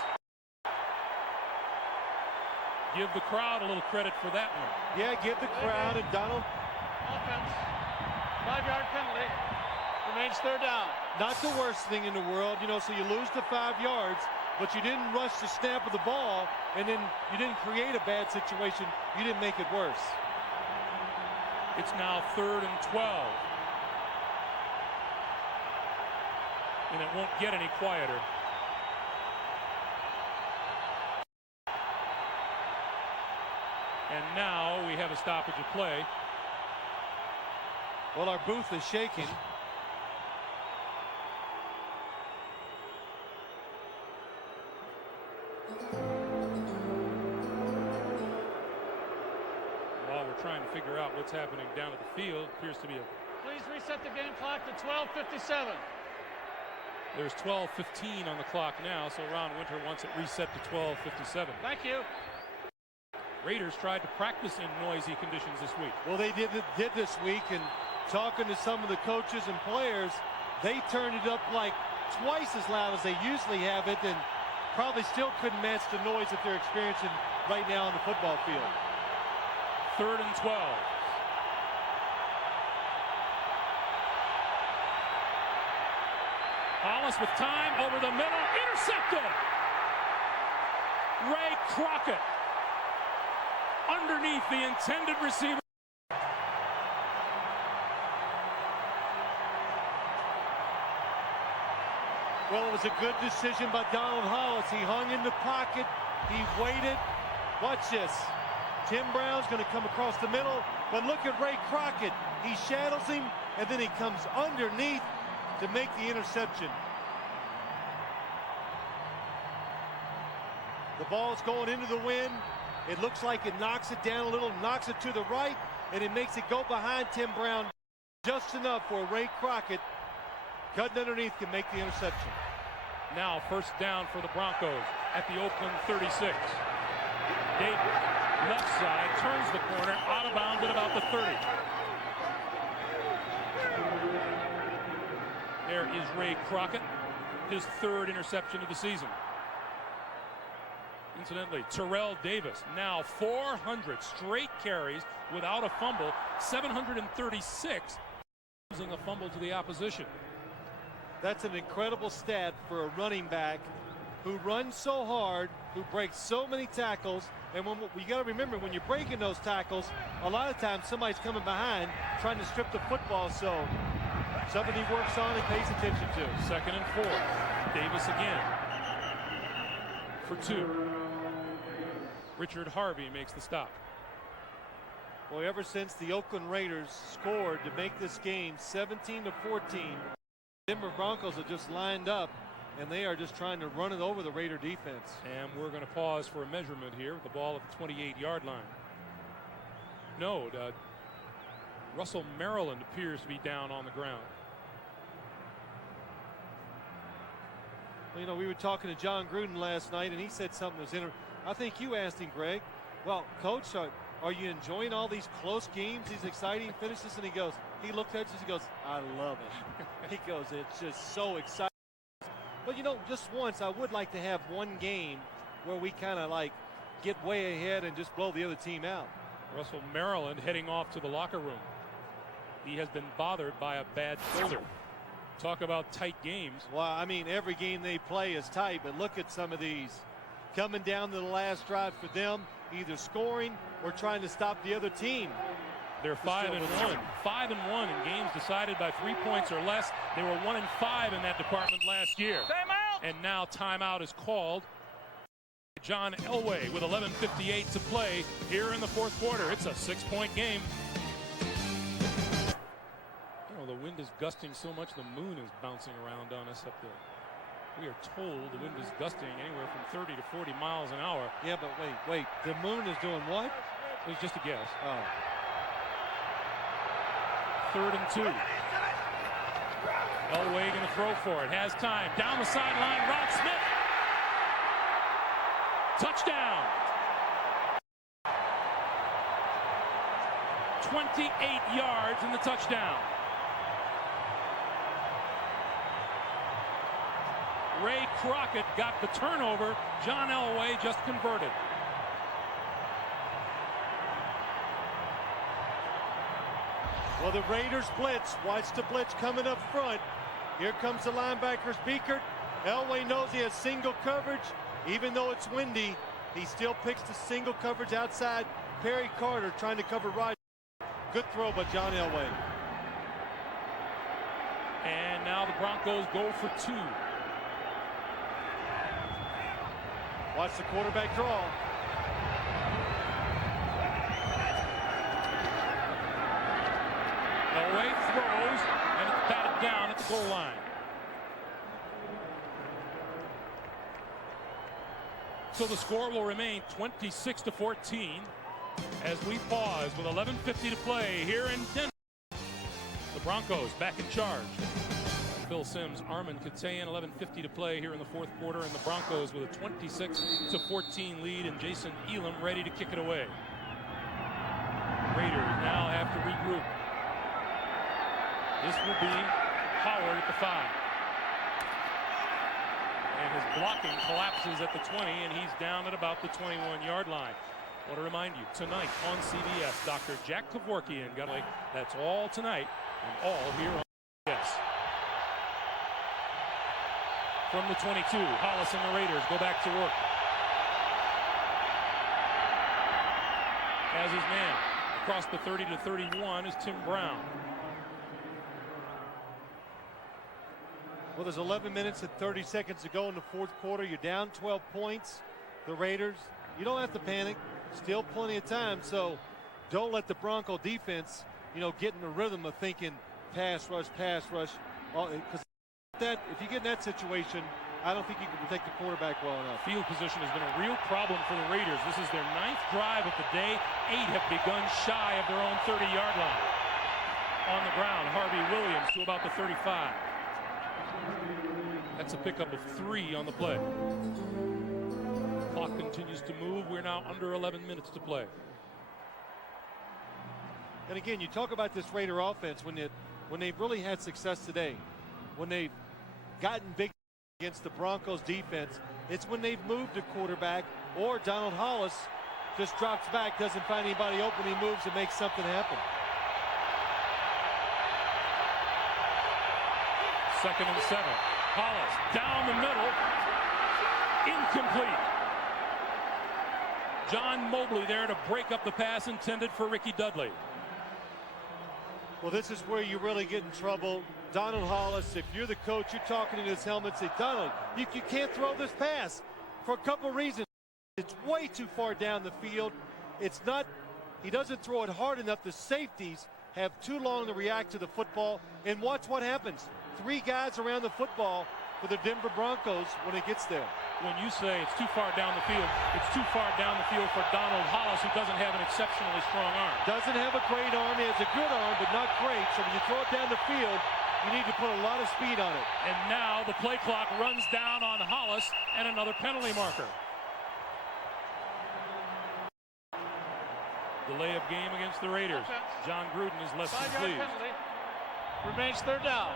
Give the crowd a little credit for that one. Yeah, give the crowd and Donald. Offense. 5-yard penalty. Remains 3rd down. Not the worst thing in the world, you know, so you lose the 5 yards, but you didn't rush the snap of the ball, and then you didn't create a bad situation. You didn't make it worse. It's now 3rd and 12. And it won't get any quieter. And now we have a stoppage of play. Well, our booth is shaking. While we're trying to figure out what's happening down at the field, appears to be a... Please reset the game clock to 12:57. There's 12:15 on the clock now, so Ron Winter wants it reset to 12:57. Thank you. Raiders tried to practice in noisy conditions this week. Well, they did this week, and talking to some of the coaches and players, they turned it up like twice as loud as they usually have it, and probably still couldn't match the noise that they're experiencing right now on the football field. 3rd and 12. Hollis with time over the middle, intercepted. Ray Crockett underneath the intended receiver. Well, it was a good decision by Donald Hollis. He hung in the pocket, he waited. Watch this. Tim Brown's going to come across the middle, but look at Ray Crockett. He shadows him, and then he comes underneath to make the interception. The ball's going into the wind. It looks like it knocks it down a little, knocks it to the right, and it makes it go behind Tim Brown just enough for Ray Crockett cutting underneath can make the interception. Now 1st down for the Broncos at the Oakland 36. Davis, left side, turns the corner, out of bounds at about the 30. There is Ray Crockett, his 3rd interception of the season. Incidentally, Terrell Davis, now 400 straight carries without a fumble, 736 losing a fumble to the opposition. That's an incredible stat for a running back who runs so hard, who breaks so many tackles. And you got to remember, when you're breaking those tackles, a lot of times somebody's coming behind trying to strip the football. So something he works on and pays attention to. 2nd and 4. Davis again for 2. Richard Harvey makes the stop. Well, ever since the Oakland Raiders scored to make this game 17-14, Denver Broncos have just lined up, and they are just trying to run it over the Raider defense. And we're going to pause for a measurement here with the ball at the 28-yard line. No, Russell Maryland appears to be down on the ground. Well, you know, we were talking to John Gruden last night, and he said something that was I think you asked him, Greg, well, Coach, are you enjoying all these close games, these exciting finishes? And he looked at us, he goes, I love it. He goes, it's just so exciting. But, you know, just once, I would like to have one game where we kind of like get way ahead and just blow the other team out. Russell Maryland heading off to the locker room. He has been bothered by a bad shoulder. Talk about tight games. Well, I mean, every game they play is tight, but look at some of these. Coming down to the last drive for them, either scoring or trying to stop the other team. They're 5-1. 5-1 in games decided by 3 points or less. They were 1-5 in that department last year. Timeout! And now timeout is called. John Elway with 11:58 to play here in the fourth quarter. It's a 6-point game. You know, the wind is gusting so much the moon is bouncing around on us up there. We are told the wind is gusting anywhere from 30 to 40 miles an hour. Yeah, but wait. The moon is doing what? It was just a guess. Oh. 3rd and 2. Elway going to throw for it. Has time. Down the sideline. Rod Smith. Touchdown. 28 yards in the touchdown. Ray Crockett got the turnover. John Elway just converted. Well, the Raiders blitz. Watch the blitz coming up front. Here comes the linebackers, Beekert. Elway knows he has single coverage. Even though it's windy, he still picks the single coverage outside. Perry Carter trying to cover Rod. Good throw by John Elway. And now the Broncos go for 2. Watch the quarterback draw. Elway throws, and it's batted down at the goal line. So the score will remain 26-14 as we pause with 11:50 to play here in Denver. The Broncos back in charge. Phil Simms, Armin Katayan, 11:50 to play here in the fourth quarter, and the Broncos with a 26-14 lead, and Jason Elam ready to kick it away. Raiders now have to regroup. This will be Howard at the 5. And his blocking collapses at the 20, and he's down at about the 21-yard line. I want to remind you, tonight on CBS, Dr. Jack Kevorkian got like that's all tonight and all here on CBS. From the 22, Hollis and the Raiders go back to work. As his man across the 30 to 31 is Tim Brown. Well, there's 11 minutes and 30 seconds to go in the fourth quarter. You're down 12 points. The Raiders, you don't have to panic. Still plenty of time, so don't let the Bronco defense, get in the rhythm of thinking pass rush. Because if you get in that situation, I don't think you can protect the quarterback well enough. Field position has been a real problem for the Raiders. This is their 9th drive of the day. 8 have begun shy of their own 30-yard line. On the ground, Harvey Williams to about the 35. That's a pickup of 3 on the play. Clock continues to move. We're now under 11 minutes to play. And again, you talk about this Raider offense when they've really had success today, when they've gotten big against the Broncos defense, it's when they've moved a quarterback or Donald Hollis just drops back, doesn't find anybody open, he moves and makes something happen. 2nd and 7. Hollis down the middle. Incomplete. John Mobley there to break up the pass intended for Ricky Dudley. Well, this is where you really get in trouble. Donald Hollis, if you're the coach, you're talking in his helmet, say, Donald, you can't throw this pass for a couple reasons. It's way too far down the field. He doesn't throw it hard enough. The safeties have too long to react to the football. And watch what happens. 3 guys around the football for the Denver Broncos when it gets there. When you say it's too far down the field, it's too far down the field for Donald Hollis, who doesn't have an exceptionally strong arm. Doesn't have a great arm. He has a good arm, but not great. So when you throw it down the field, you need to put a lot of speed on it. And now the play clock runs down on Hollis and another penalty marker. Delay of game against the Raiders. John Gruden is less than pleased. Penalty. Remains 3rd down.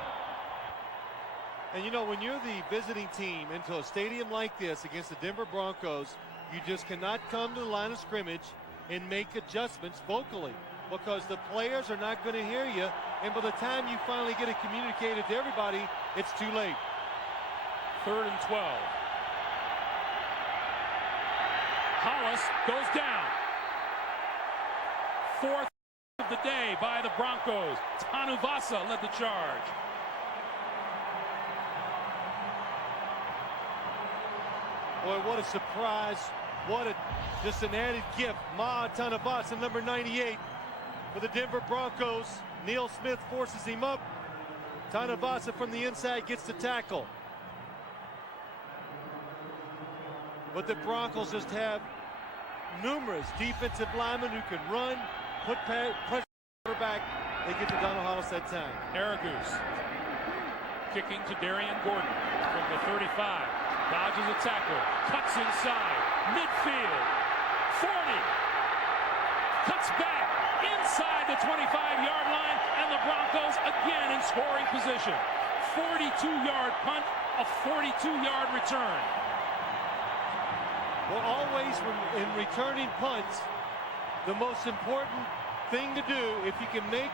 And when you're the visiting team into a stadium like this against the Denver Broncos, You just cannot come to the line of scrimmage and make adjustments vocally, because the players are not going to hear you, and by the time you finally get it communicated to everybody, it's too late. 3rd and 12. Hollis goes down. 4th of the day by the Broncos. Tanuvasa led the charge. Boy, what a surprise. Just an added gift. Tanuvasa, number 98 for the Denver Broncos. Neil Smith forces him up. Tanuvasa from the inside gets the tackle. But the Broncos just have numerous defensive linemen who can run, put pressure on the quarterback. They get to Donald Hollis that time. Aragoose kicking to Darian Gordon from the 35. Dodges a tackle, cuts inside, midfield, 40, cuts back inside the 25-yard line, and the Broncos again in scoring position. 42-yard punt, a 42-yard return. Well, always in returning punts, the most important thing to do, if you can make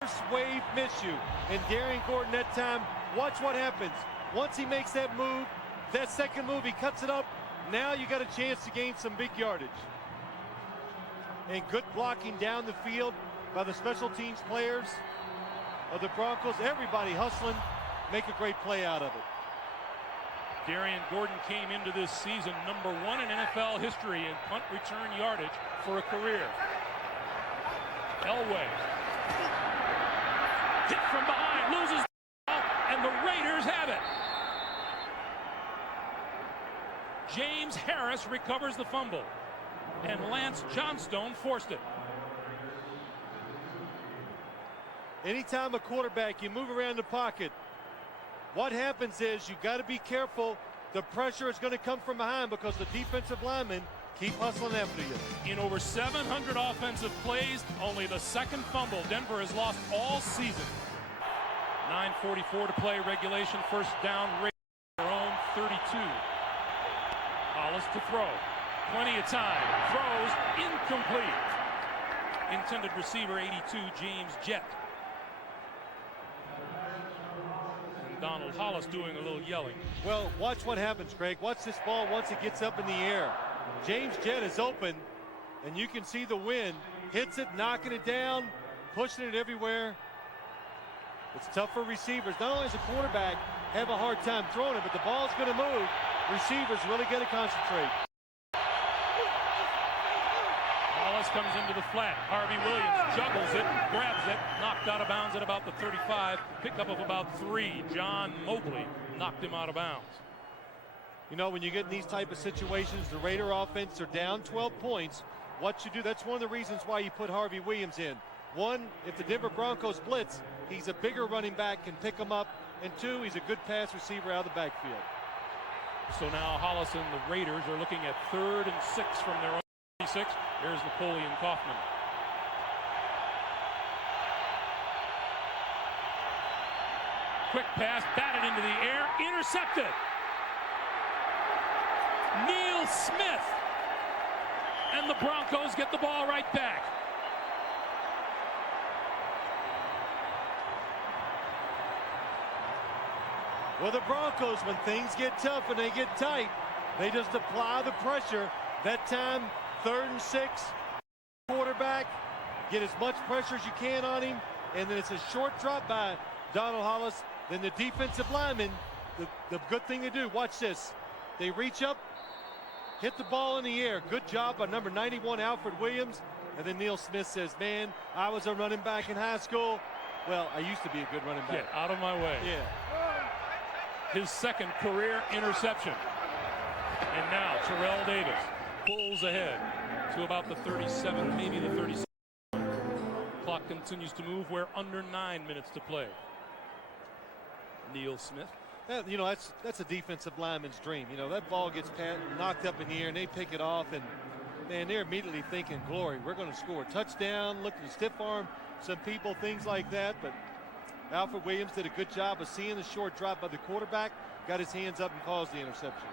the first wave miss you, and Darian Gordon that time, watch what happens. Once he makes that move, that second move, he cuts it up. Now you got a chance to gain some big yardage. And good blocking down the field by the special teams players of the Broncos. Everybody hustling, make a great play out of it. Darian Gordon came into this season number 1 in NFL history in punt return yardage for a career. Elway hit from behind, loses the ball, and the Raiders have it. James Harris recovers the fumble, and Lance Johnstone forced it. Anytime a quarterback, you move around the pocket, what happens is you got to be careful. The pressure is going to come from behind because the defensive linemen keep hustling after you. In over 700 offensive plays, only the second fumble Denver has lost all season. 9:44 to play, regulation, first down, Raiders, their own 32. Hollis to throw. Plenty of time. Throws incomplete. Intended receiver 82, James Jett. And Donald Hollis doing a little yelling. Well, watch what happens, Greg. Watch this ball once it gets up in the air. James Jett is open, and you can see the wind. Hits it, knocking it down, pushing it everywhere. It's tough for receivers. Not only does the quarterback have a hard time throwing it, but the ball's going to move. Receivers really got to concentrate. Hollis comes into the flat. Harvey Williams juggles it, grabs it, knocked out of bounds at about the 35. Pickup of about 3. John Mobley knocked him out of bounds. You know, when you get in these type of situations, the Raider offense are down 12 points. What you do, that's one of the reasons why you put Harvey Williams in. One, if the Denver Broncos blitz, he's a bigger running back, can pick them up. And 2, he's a good pass receiver out of the backfield. So now Hollis and the Raiders are looking at 3rd and 6 from their own 36. Here's Napoleon Kaufman. Quick pass, batted into the air, intercepted. Neil Smith. And the Broncos get the ball right back. Well, the Broncos, when things get tough and they get tight, they just apply the pressure. That time, 3rd and 6, quarterback, get as much pressure as you can on him, and then it's a short drop by Donald Hollis. Then the defensive lineman, the good thing to do, watch this. They reach up, hit the ball in the air. Good job by number 91, Alfred Williams. And then Neil Smith says, man, I was a running back in high school. Well, I used to be a good running back. Get out of my way. Yeah. His second career interception. And now Terrell Davis pulls ahead to about the 37, maybe the 37. Clock continues to move. We're under 9 minutes to play. Neil Smith. You know, that's a defensive lineman's dream. You know, that ball gets knocked up in the air and they pick it off, and man, they're immediately thinking, glory, we're going to score a touchdown, looking to stiff arm some people, things like that. But Alfred Williams did a good job of seeing the short drop by the quarterback, got his hands up and caused the interception.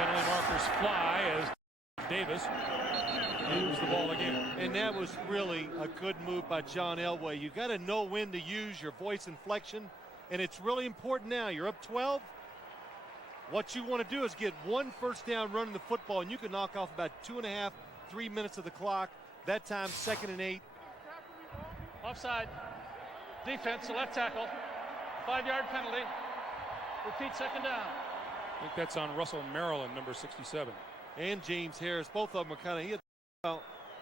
Penalty markers fly as Davis moves the ball again. And that was really a good move by John Elway. You got to know when to use your voice inflection, and it's really important now. You're up 12. What you want to do is get one first down running the football, and you can knock off about 2.5, 3 minutes of the clock. That time, 2nd and 8. Offside. Defense, the left tackle. 5-yard penalty. Repeat, 2nd down. I think that's on Russell Maryland, number 67. And James Harris. Both of them are kind of,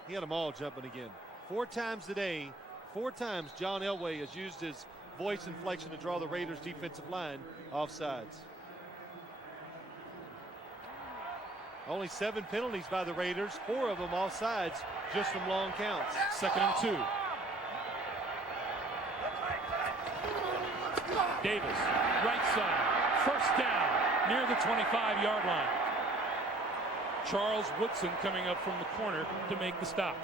he had them all jumping again. 4 times today, 4 times John Elway has used his voice inflection to draw the Raiders' defensive line offsides. Only 7 penalties by the Raiders, 4 of them offsides, just from long counts. 2nd and 2. Davis, right side, first down, near the 25-yard line. Charles Woodson coming up from the corner to make the stop.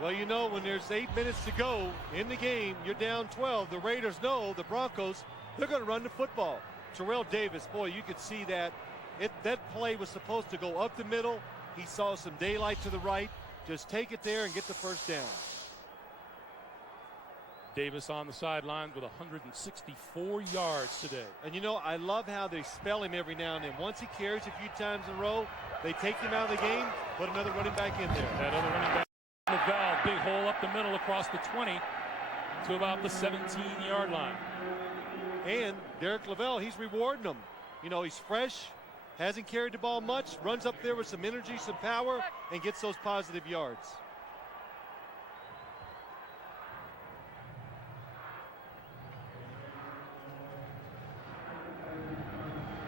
Well, you know, when there's 8 minutes to go in the game, you're down 12. The Raiders know, the Broncos, they're going to run the football. Terrell Davis, boy, you could see that. That play was supposed to go up the middle. He saw some daylight to the right. Just take it there and get the first down. Davis on the sidelines with 164 yards today. And you know, I love how they spell him every now and then. Once he carries a few times in a row, they take him out of the game, put another running back in there. That other running back, Lavelle, big hole up the middle across the 20 to about the 17-yard line. And Derek Lavelle, he's rewarding them. You know, he's fresh, hasn't carried the ball much, runs up there with some energy, some power, and gets those positive yards.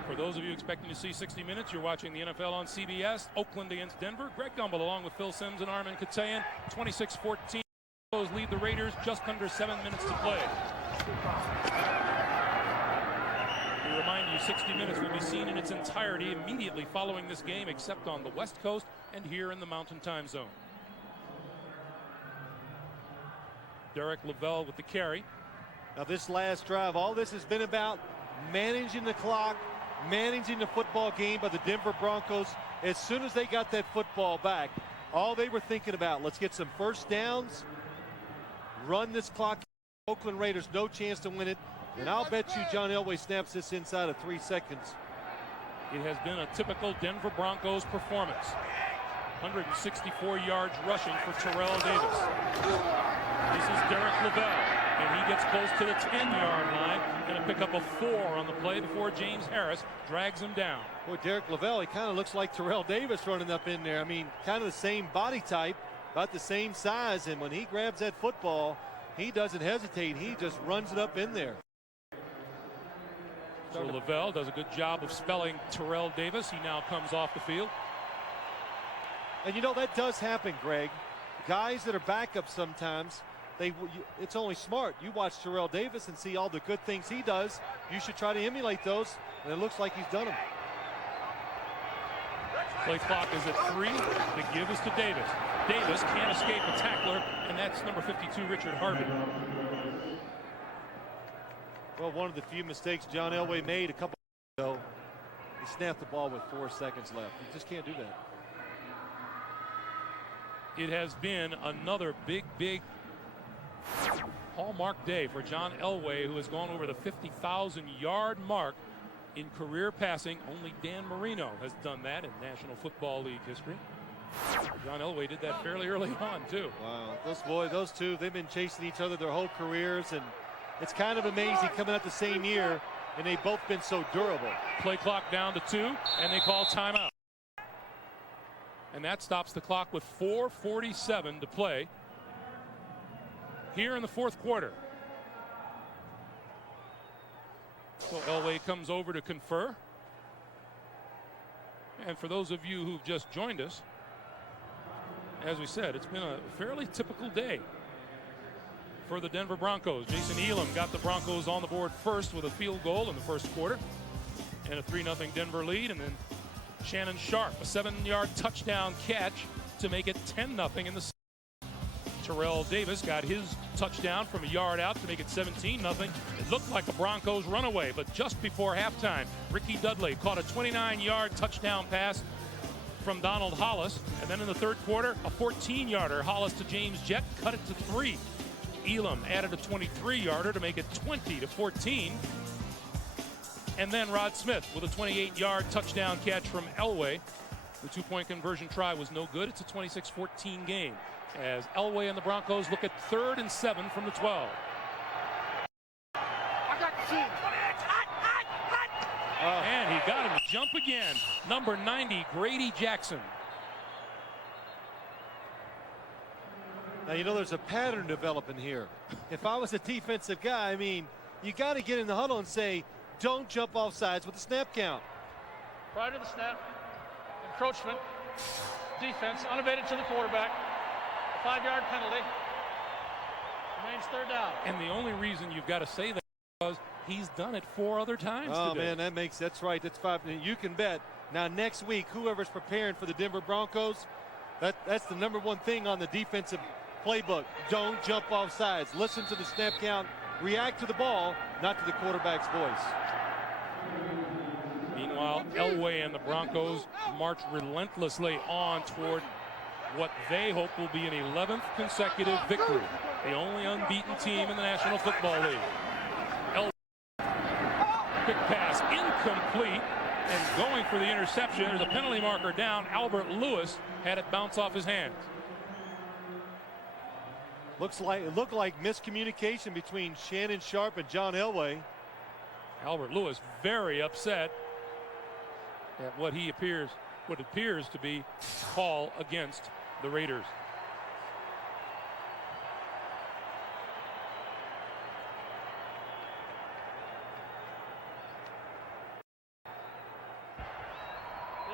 For those of you expecting to see 60 Minutes, you're watching the NFL on CBS. Oakland against Denver. Greg Gumbel along with Phil Simms and Armin Katayan. 26-14. Lead the Raiders, just under 7 minutes to play. We remind you, 60 Minutes will be seen in its entirety immediately following this game, except on the West Coast and here in the Mountain Time Zone. Derek Lavelle with the carry. Now this last drive, all this has been about managing the clock, managing the football game by the Denver Broncos. As soon as they got that football back, all they were thinking about, let's get some first downs, run this clock. Oakland Raiders, no chance to win it. And I'll bet you John Elway snaps this inside of 3 seconds. It has been a typical Denver Broncos performance. 164 yards rushing for Terrell Davis. This is Derek Lavelle, and he gets close to the 10-yard line. Going to pick up a 4 on the play before James Harris drags him down. Boy, Derek Lavelle, he kind of looks like Terrell Davis running up in there. I mean, kind of the same body type, about the same size, and when he grabs that football, he doesn't hesitate. He just runs it up in there. So Lavelle does a good job of spelling Terrell Davis. He now comes off the field. And you know, that does happen, Greg. Guys that are backups sometimes, it's only smart. You watch Terrell Davis and see all the good things he does. You should try to emulate those, and it looks like he's done them. Play clock is at 3. The give is to Davis. Davis can't escape a tackler, and that's number 52, Richard Harvey. Well, one of the few mistakes John Elway made a couple ago, he snapped the ball with 4 seconds left. You just can't do that. It has been another big hallmark day for John Elway, who has gone over the 50,000-yard mark in career passing. Only Dan Marino has done that in National Football League history. John Elway did that fairly early on, too. Wow, those two, they've been chasing each other their whole careers, and it's kind of amazing coming out the same year, and they've both been so durable. Play clock down to 2, and they call timeout. And that stops the clock with 4:47 to play here in the fourth quarter. So Elway comes over to confer. And for those of you who've just joined us, as we said, it's been a fairly typical day for the Denver Broncos. Jason Elam got the Broncos on the board first with a field goal in the first quarter and a 3-0 Denver lead, and then Shannon Sharp, a 7-yard touchdown catch to make it 10-0 in the second. Terrell Davis got his touchdown from a yard out to make it 17-0. It looked like a Broncos runaway, but just before halftime, Ricky Dudley caught a 29-yard touchdown pass from Donald Hollis. And then in the third quarter, a 14-yarder. Hollis to James Jett cut it to 3. Elam added a 23-yarder to make it 20-14. And then Rod Smith with a 28-yard touchdown catch from Elway. The two-point conversion try was no good. It's a 26-14 game as Elway and the Broncos look at 3rd and 7 from the 12. And he got him to jump again. Number 90, Grady Jackson. Now, you know, there's a pattern developing here. If I was a defensive guy, I mean, you got to get in the huddle and say, don't jump off sides with the snap count. Prior to the snap, encroachment, defense, unabated to the quarterback, a 5-yard penalty, remains 3rd down. And the only reason you've got to say that is because he's done it 4 other times today. Man, that's right. That's 5. You can bet. Now, next week, whoever's preparing for the Denver Broncos, that's the number one thing on the defensive playbook. Don't jump off sides. Listen to the snap count. React to the ball, not to the quarterback's voice. Meanwhile, Elway and the Broncos march relentlessly on toward what they hope will be an 11th consecutive victory. The only unbeaten team in the National Football League. Elway, quick pass, incomplete, and going for the interception. There's a penalty marker down. Albert Lewis had it bounce off his hands. It looked like miscommunication between Shannon Sharpe and John Elway. Albert Lewis very upset at what appears to be call against the Raiders.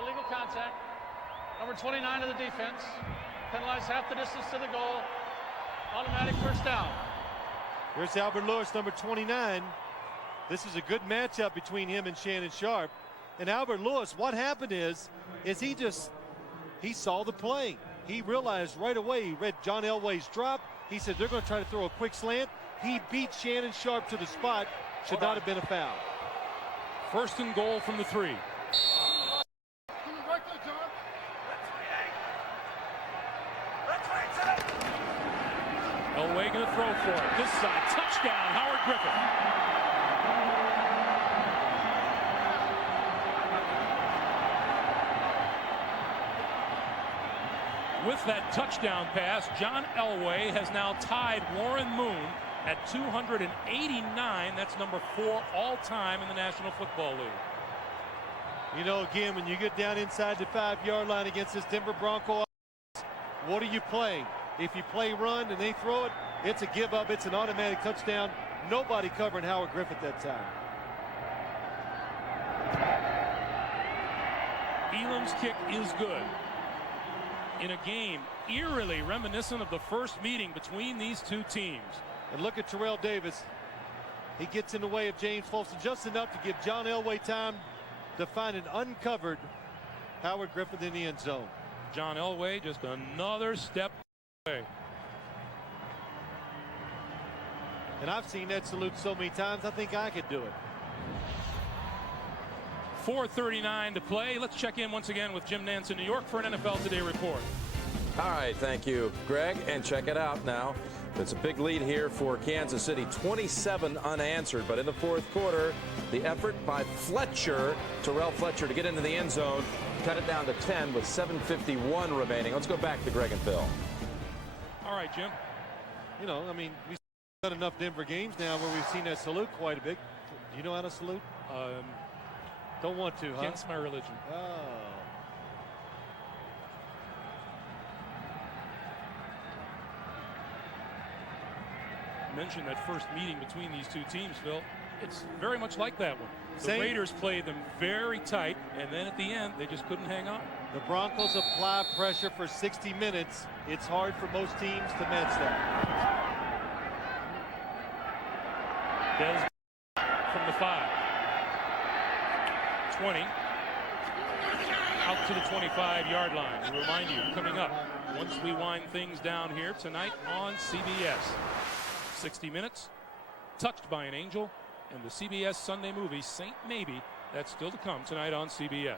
Illegal contact. Number 29 of the defense. Penalized half the distance to the goal. Automatic 1st down. Here's Albert Lewis, number 29. This is a good matchup between him and Shannon Sharpe. And Albert Lewis, what happened is he saw the play. He realized right away, he read John Elway's drop. He said they're going to try to throw a quick slant. He beat Shannon Sharpe to the spot. Should not have been a foul. 1st and goal from the 3. Elway going to throw for it. This side, touchdown, Howard Griffin. With that touchdown pass, John Elway has now tied Warren Moon at 289. That's number 4 all-time in the National Football League. You know, again, when you get down inside the 5-yard line against this Denver Bronco, what are you playing? If you play run and they throw it, it's a give up. It's an automatic touchdown. Nobody covering Howard Griffin that time. Elam's kick is good. In a game eerily reminiscent of the first meeting between these two teams. And look at Terrell Davis. He gets in the way of James Folsom just enough to give John Elway time to find an uncovered Howard Griffin in the end zone. John Elway just another step away. And I've seen that salute so many times, I think I could do it. 4:39 to play. Let's check in once again with Jim Nance in New York for an NFL Today report. All right, thank you, Greg. And check it out now. It's a big lead here for Kansas City, 27 unanswered. But in the 4th quarter, the effort by Terrell Fletcher, to get into the end zone, cut it down to 10 with 7:51 remaining. Let's go back to Greg and Phil. All right, Jim. You know, I mean, we've done enough Denver games now where we've seen that salute quite a bit. Do you know how to salute? Don't want to, huh? Against my religion. Oh. Mentioned that first meeting between these two teams, Phil. It's very much like that one. The Same. Raiders played them very tight, and then at the end, they just couldn't hang on. The Broncos apply pressure for 60 minutes. It's hard for most teams to match that. Dez from the 5. 20. Out to the 25-yard line. We remind you, coming up, once we wind things down here tonight on CBS. 60 Minutes, Touched by an Angel, and the CBS Sunday movie Saint Maybe. That's still to come tonight on CBS.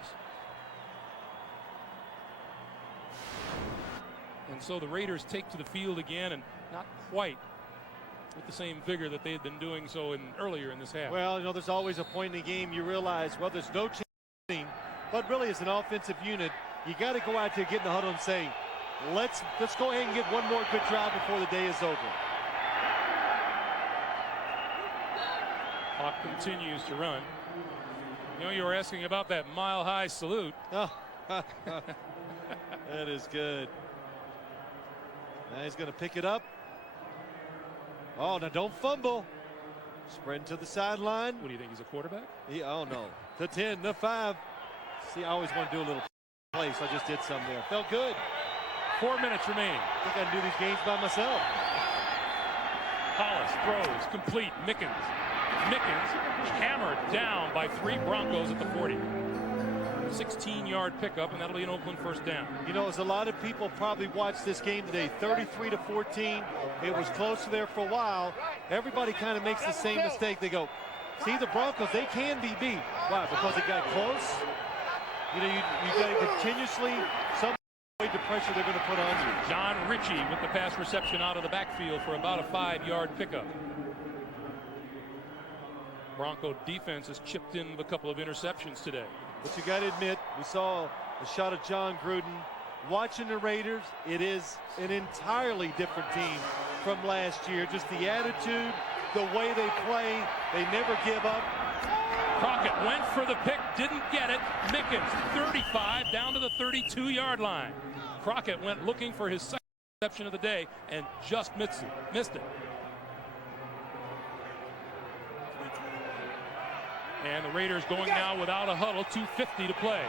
And so the Raiders take to the field again, and not quite with the same vigor that they had been doing so earlier in this half. Well, you know, there's always a point in the game you realize, well, there's no chance, but really as an offensive unit, you got to go out there, get in the huddle and say, let's go ahead and get one more good drive before the day is over. Clock continues to run. You know, you were asking about that mile-high salute. Oh, that is good. Now he's going to pick it up. Oh, now don't fumble. Sprint to the sideline. What do you think, he's a quarterback? Oh, no. The 10, the 5. See, I always want to do a little play, so I just did some there. Felt good. 4 minutes remaining. I think I can do these games by myself. Hollis throws, complete. Mickens hammered down by 3 Broncos at the 40. 16-yard pickup, and that'll be an Oakland first down. You know, as a lot of people probably watched this game today, 33-14. It was close there for a while. Everybody kind of makes the same mistake. They go, see, the Broncos, they can be beat. Why? Because it got close. You know, you got to continuously avoid the pressure they're going to put on you. John Ritchie with the pass reception out of the backfield for about a 5-yard pickup. Bronco defense has chipped in with a couple of interceptions today. But you got to admit, we saw a shot of John Gruden. Watching the Raiders, it is an entirely different team from last year. Just the attitude, the way they play, they never give up. Crockett went for the pick, didn't get it. Mickens, 35, down to the 32-yard line. Crockett went looking for his second interception of the day and just missed it. And the Raiders going now without a huddle, 2:50 to play.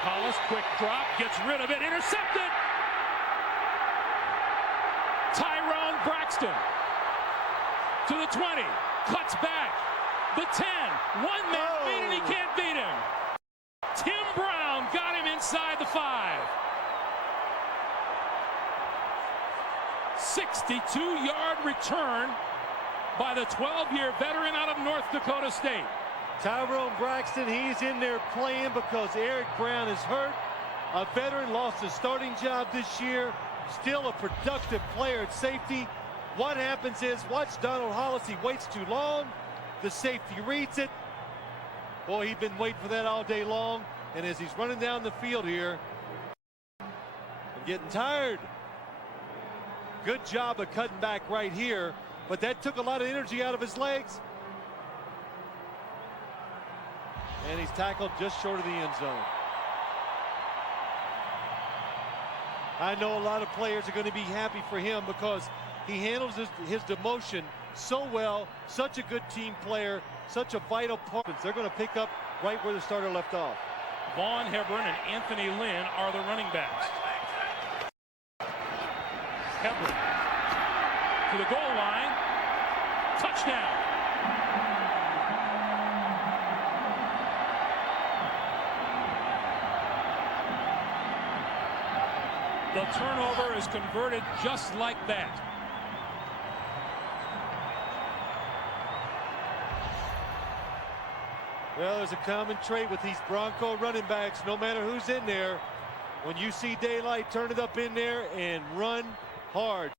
Hollis, quick drop, gets rid of it, intercepted! Tyrone Braxton to the 20, cuts back, the 10, one man beat and he can't beat him. Tim Brown got him inside the 5. 62-yard return by the 12-year veteran out of North Dakota State. Tyrone Braxton, he's in there playing because Eric Brown is hurt. A veteran lost his starting job this year. Still a productive player at safety. What happens is, watch Donald Hollis, he waits too long. The safety reads it. Boy, he'd been waiting for that all day long. And as he's running down the field here, I'm getting tired. Good job of cutting back right here, but that took a lot of energy out of his legs. And he's tackled just short of the end zone. I know a lot of players are going to be happy for him because he handles his demotion so well, such a good team player, such a vital part. They're going to pick up right where the starter left off. Vaughn Hebron and Anthony Lynn are the running backs. Hebron to the goal line, touchdown. The turnover is converted just like that. Well, there's a common trait with these Bronco running backs, no matter who's in there. When you see daylight, turn it up in there and run hard.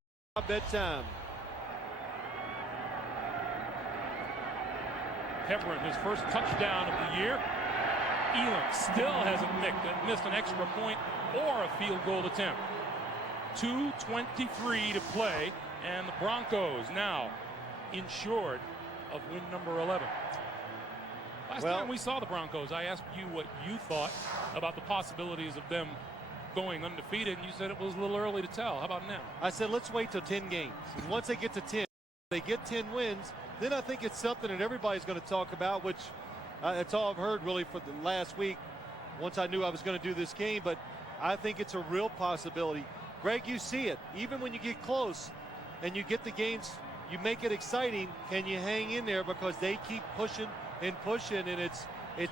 That time. Hebron, his first touchdown of the year. Elam still hasn't missed an extra point or a field goal attempt. 2:23 to play, and the Broncos now insured of win number 11. Last time we saw the Broncos, I asked you what you thought about the possibilities of them going undefeated, and you said it was a little early to tell. How about now? I said let's wait till 10 games. And once they get to 10, they get 10 wins, then I think it's something that everybody's going to talk about, which that's all I've heard really for the last week once I knew I was going to do this game. But I think it's a real possibility. Greg, you see it. Even when you get close and you get the games, you make it exciting. Can you hang in there? Because they keep pushing and pushing, and it's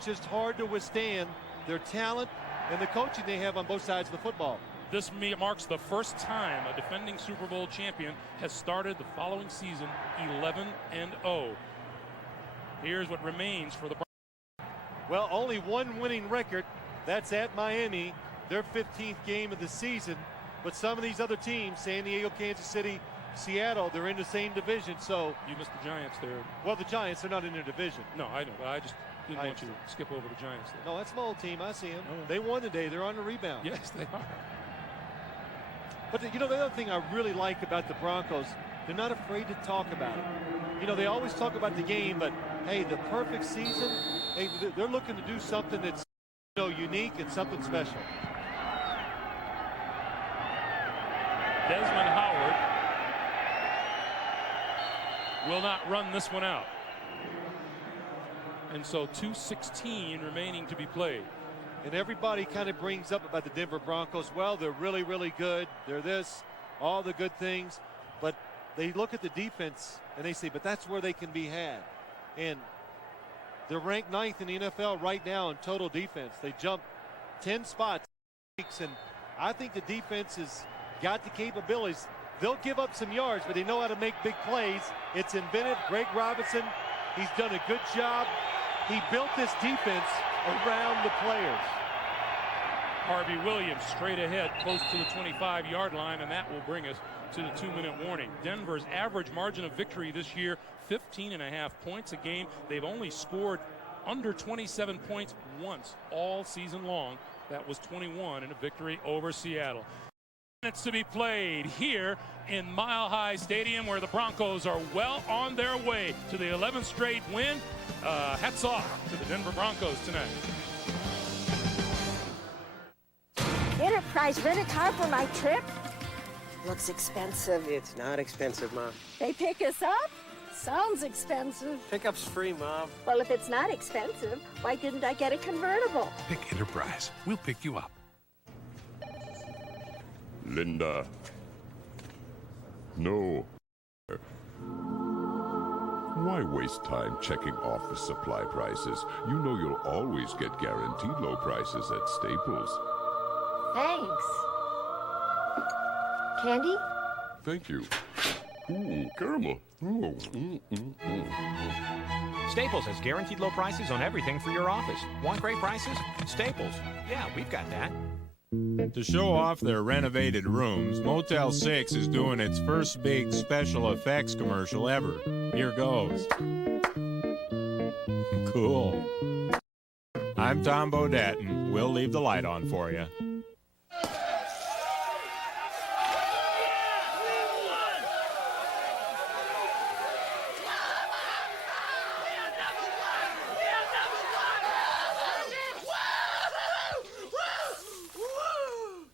just hard to withstand their talent and the coaching they have on both sides of the football. This marks the first time a defending Super Bowl champion has started the following season 11-0. Here's what remains for the Broncos. Well, only one winning record. That's at Miami, their 15th game of the season. But some of these other teams, San Diego, Kansas City, Seattle, they're in the same division. So you missed the Giants there. Well, the Giants, they're not in their division. No, I know, but I just didn't want you to skip over the Giants there. No, that's my old team. I see them. Oh. They won today. They're on the rebound. Yes, they are. But the other thing I really like about the Broncos, they're not afraid to talk about it. They always talk about the game, but hey, the perfect season, hey, they're looking to do something that's unique and something special. Desmond Howard will not run this one out. And so 2:16 remaining to be played. And everybody kind of brings up about the Denver Broncos. Well, they're really, really good. They're this, all the good things. But they look at the defense and they say, but that's where they can be had. And they're ranked 9th in the NFL right now in total defense. They jumped 10 spots. And I think the defense has got the capabilities. They'll give up some yards, but they know how to make big plays. It's inventive. Greg Robinson, he's done a good job. He built this defense around the players. Harvey Williams straight ahead, close to the 25-yard line, and that will bring us to the 2-minute warning. Denver's average margin of victory this year, 15.5 points a game. They've only scored under 27 points once all season long. That was 21 in a victory over Seattle. Minutes to be played here in Mile High Stadium, where the Broncos are well on their way to the 11th straight win. Hats off to the Denver Broncos tonight. Enterprise rent a car for my trip? Looks expensive. It's not expensive, Mom. They pick us up? Sounds expensive. Pickup's free, Mom. Well, if it's not expensive, why didn't I get a convertible? Pick Enterprise. We'll pick you up. Linda. No. Why waste time checking office supply prices? You know you'll always get guaranteed low prices at Staples. Thanks. Candy? Thank you. Ooh, caramel. Ooh. Staples has guaranteed low prices on everything for your office. Want great prices? Staples. Yeah, we've got that. To show off their renovated rooms, Motel 6 is doing its first big special effects commercial ever. Here goes. Cool. I'm Tom Bodette, and we'll leave the light on for you.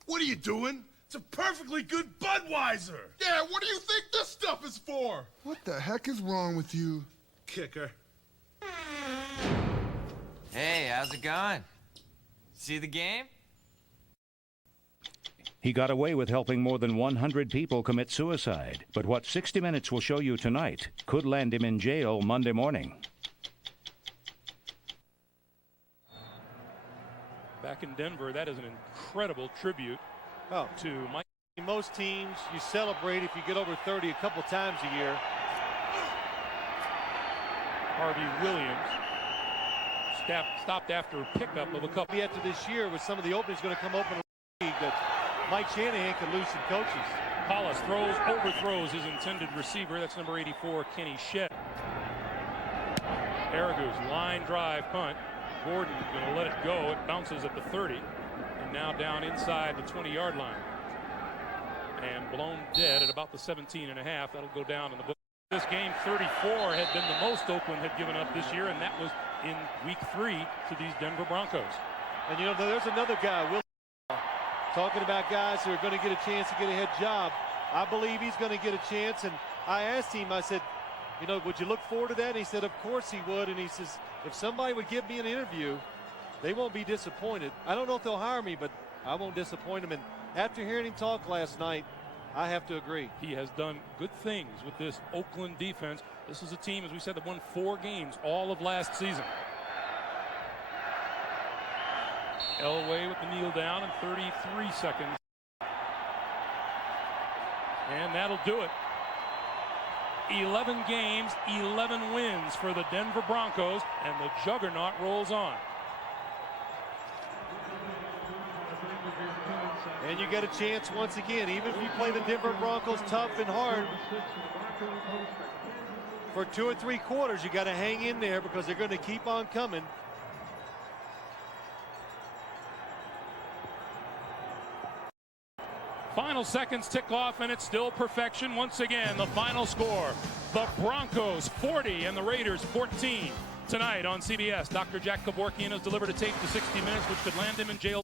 What are you doing? It's a perfectly good Budweiser. Yeah, what do you think this stuff is for? What the heck is wrong with you? Kicker. Hey, how's it going? See the game? He got away with helping more than 100 people commit suicide. But what 60 Minutes will show you tonight could land him in jail Monday morning. Back in Denver, that is an incredible tribute to Mike. Most teams, you celebrate if you get over 30 a couple times a year. Harvey Williams stopped after a pickup of a couple. After this year, with some of the openings going to come open in the league, that Mike Shanahan could lose some coaches. Hollis overthrows his intended receiver. That's number 84, Kenny Shedd. Aragus line drive punt. Gordon going to let it go. It bounces at the 30, and now down inside the 20-yard line, and blown dead at about the 17.5. That'll go down in the book. This game, 34 had been the most Oakland had given up this year, and that was in week 3 to these Denver Broncos. And there's another guy, Will, talking about guys who are going to get a chance to get a head job. I believe he's going to get a chance, and I asked him, I said, would you look forward to that? And he said, of course he would. And he says, if somebody would give me an interview, they won't be disappointed. I don't know if they'll hire me, but I won't disappoint them. And after hearing him talk last night, I have to agree. He has done good things with this Oakland defense. This is a team, as we said, that won 4 games all of last season. Elway with the kneel down in 33 seconds. And that'll do it. 11 games, 11 wins for the Denver Broncos, and the juggernaut rolls on. And you get a chance once again, even if you play the Denver Broncos tough and hard, for 2 or 3 quarters, you got to hang in there because they're going to keep on coming. Final seconds tick off, and it's still perfection once again. The final score, the Broncos 40 and the Raiders 14. Tonight on CBS, Dr. Jack Kevorkian has delivered a tape to 60 Minutes, which could land him in jail.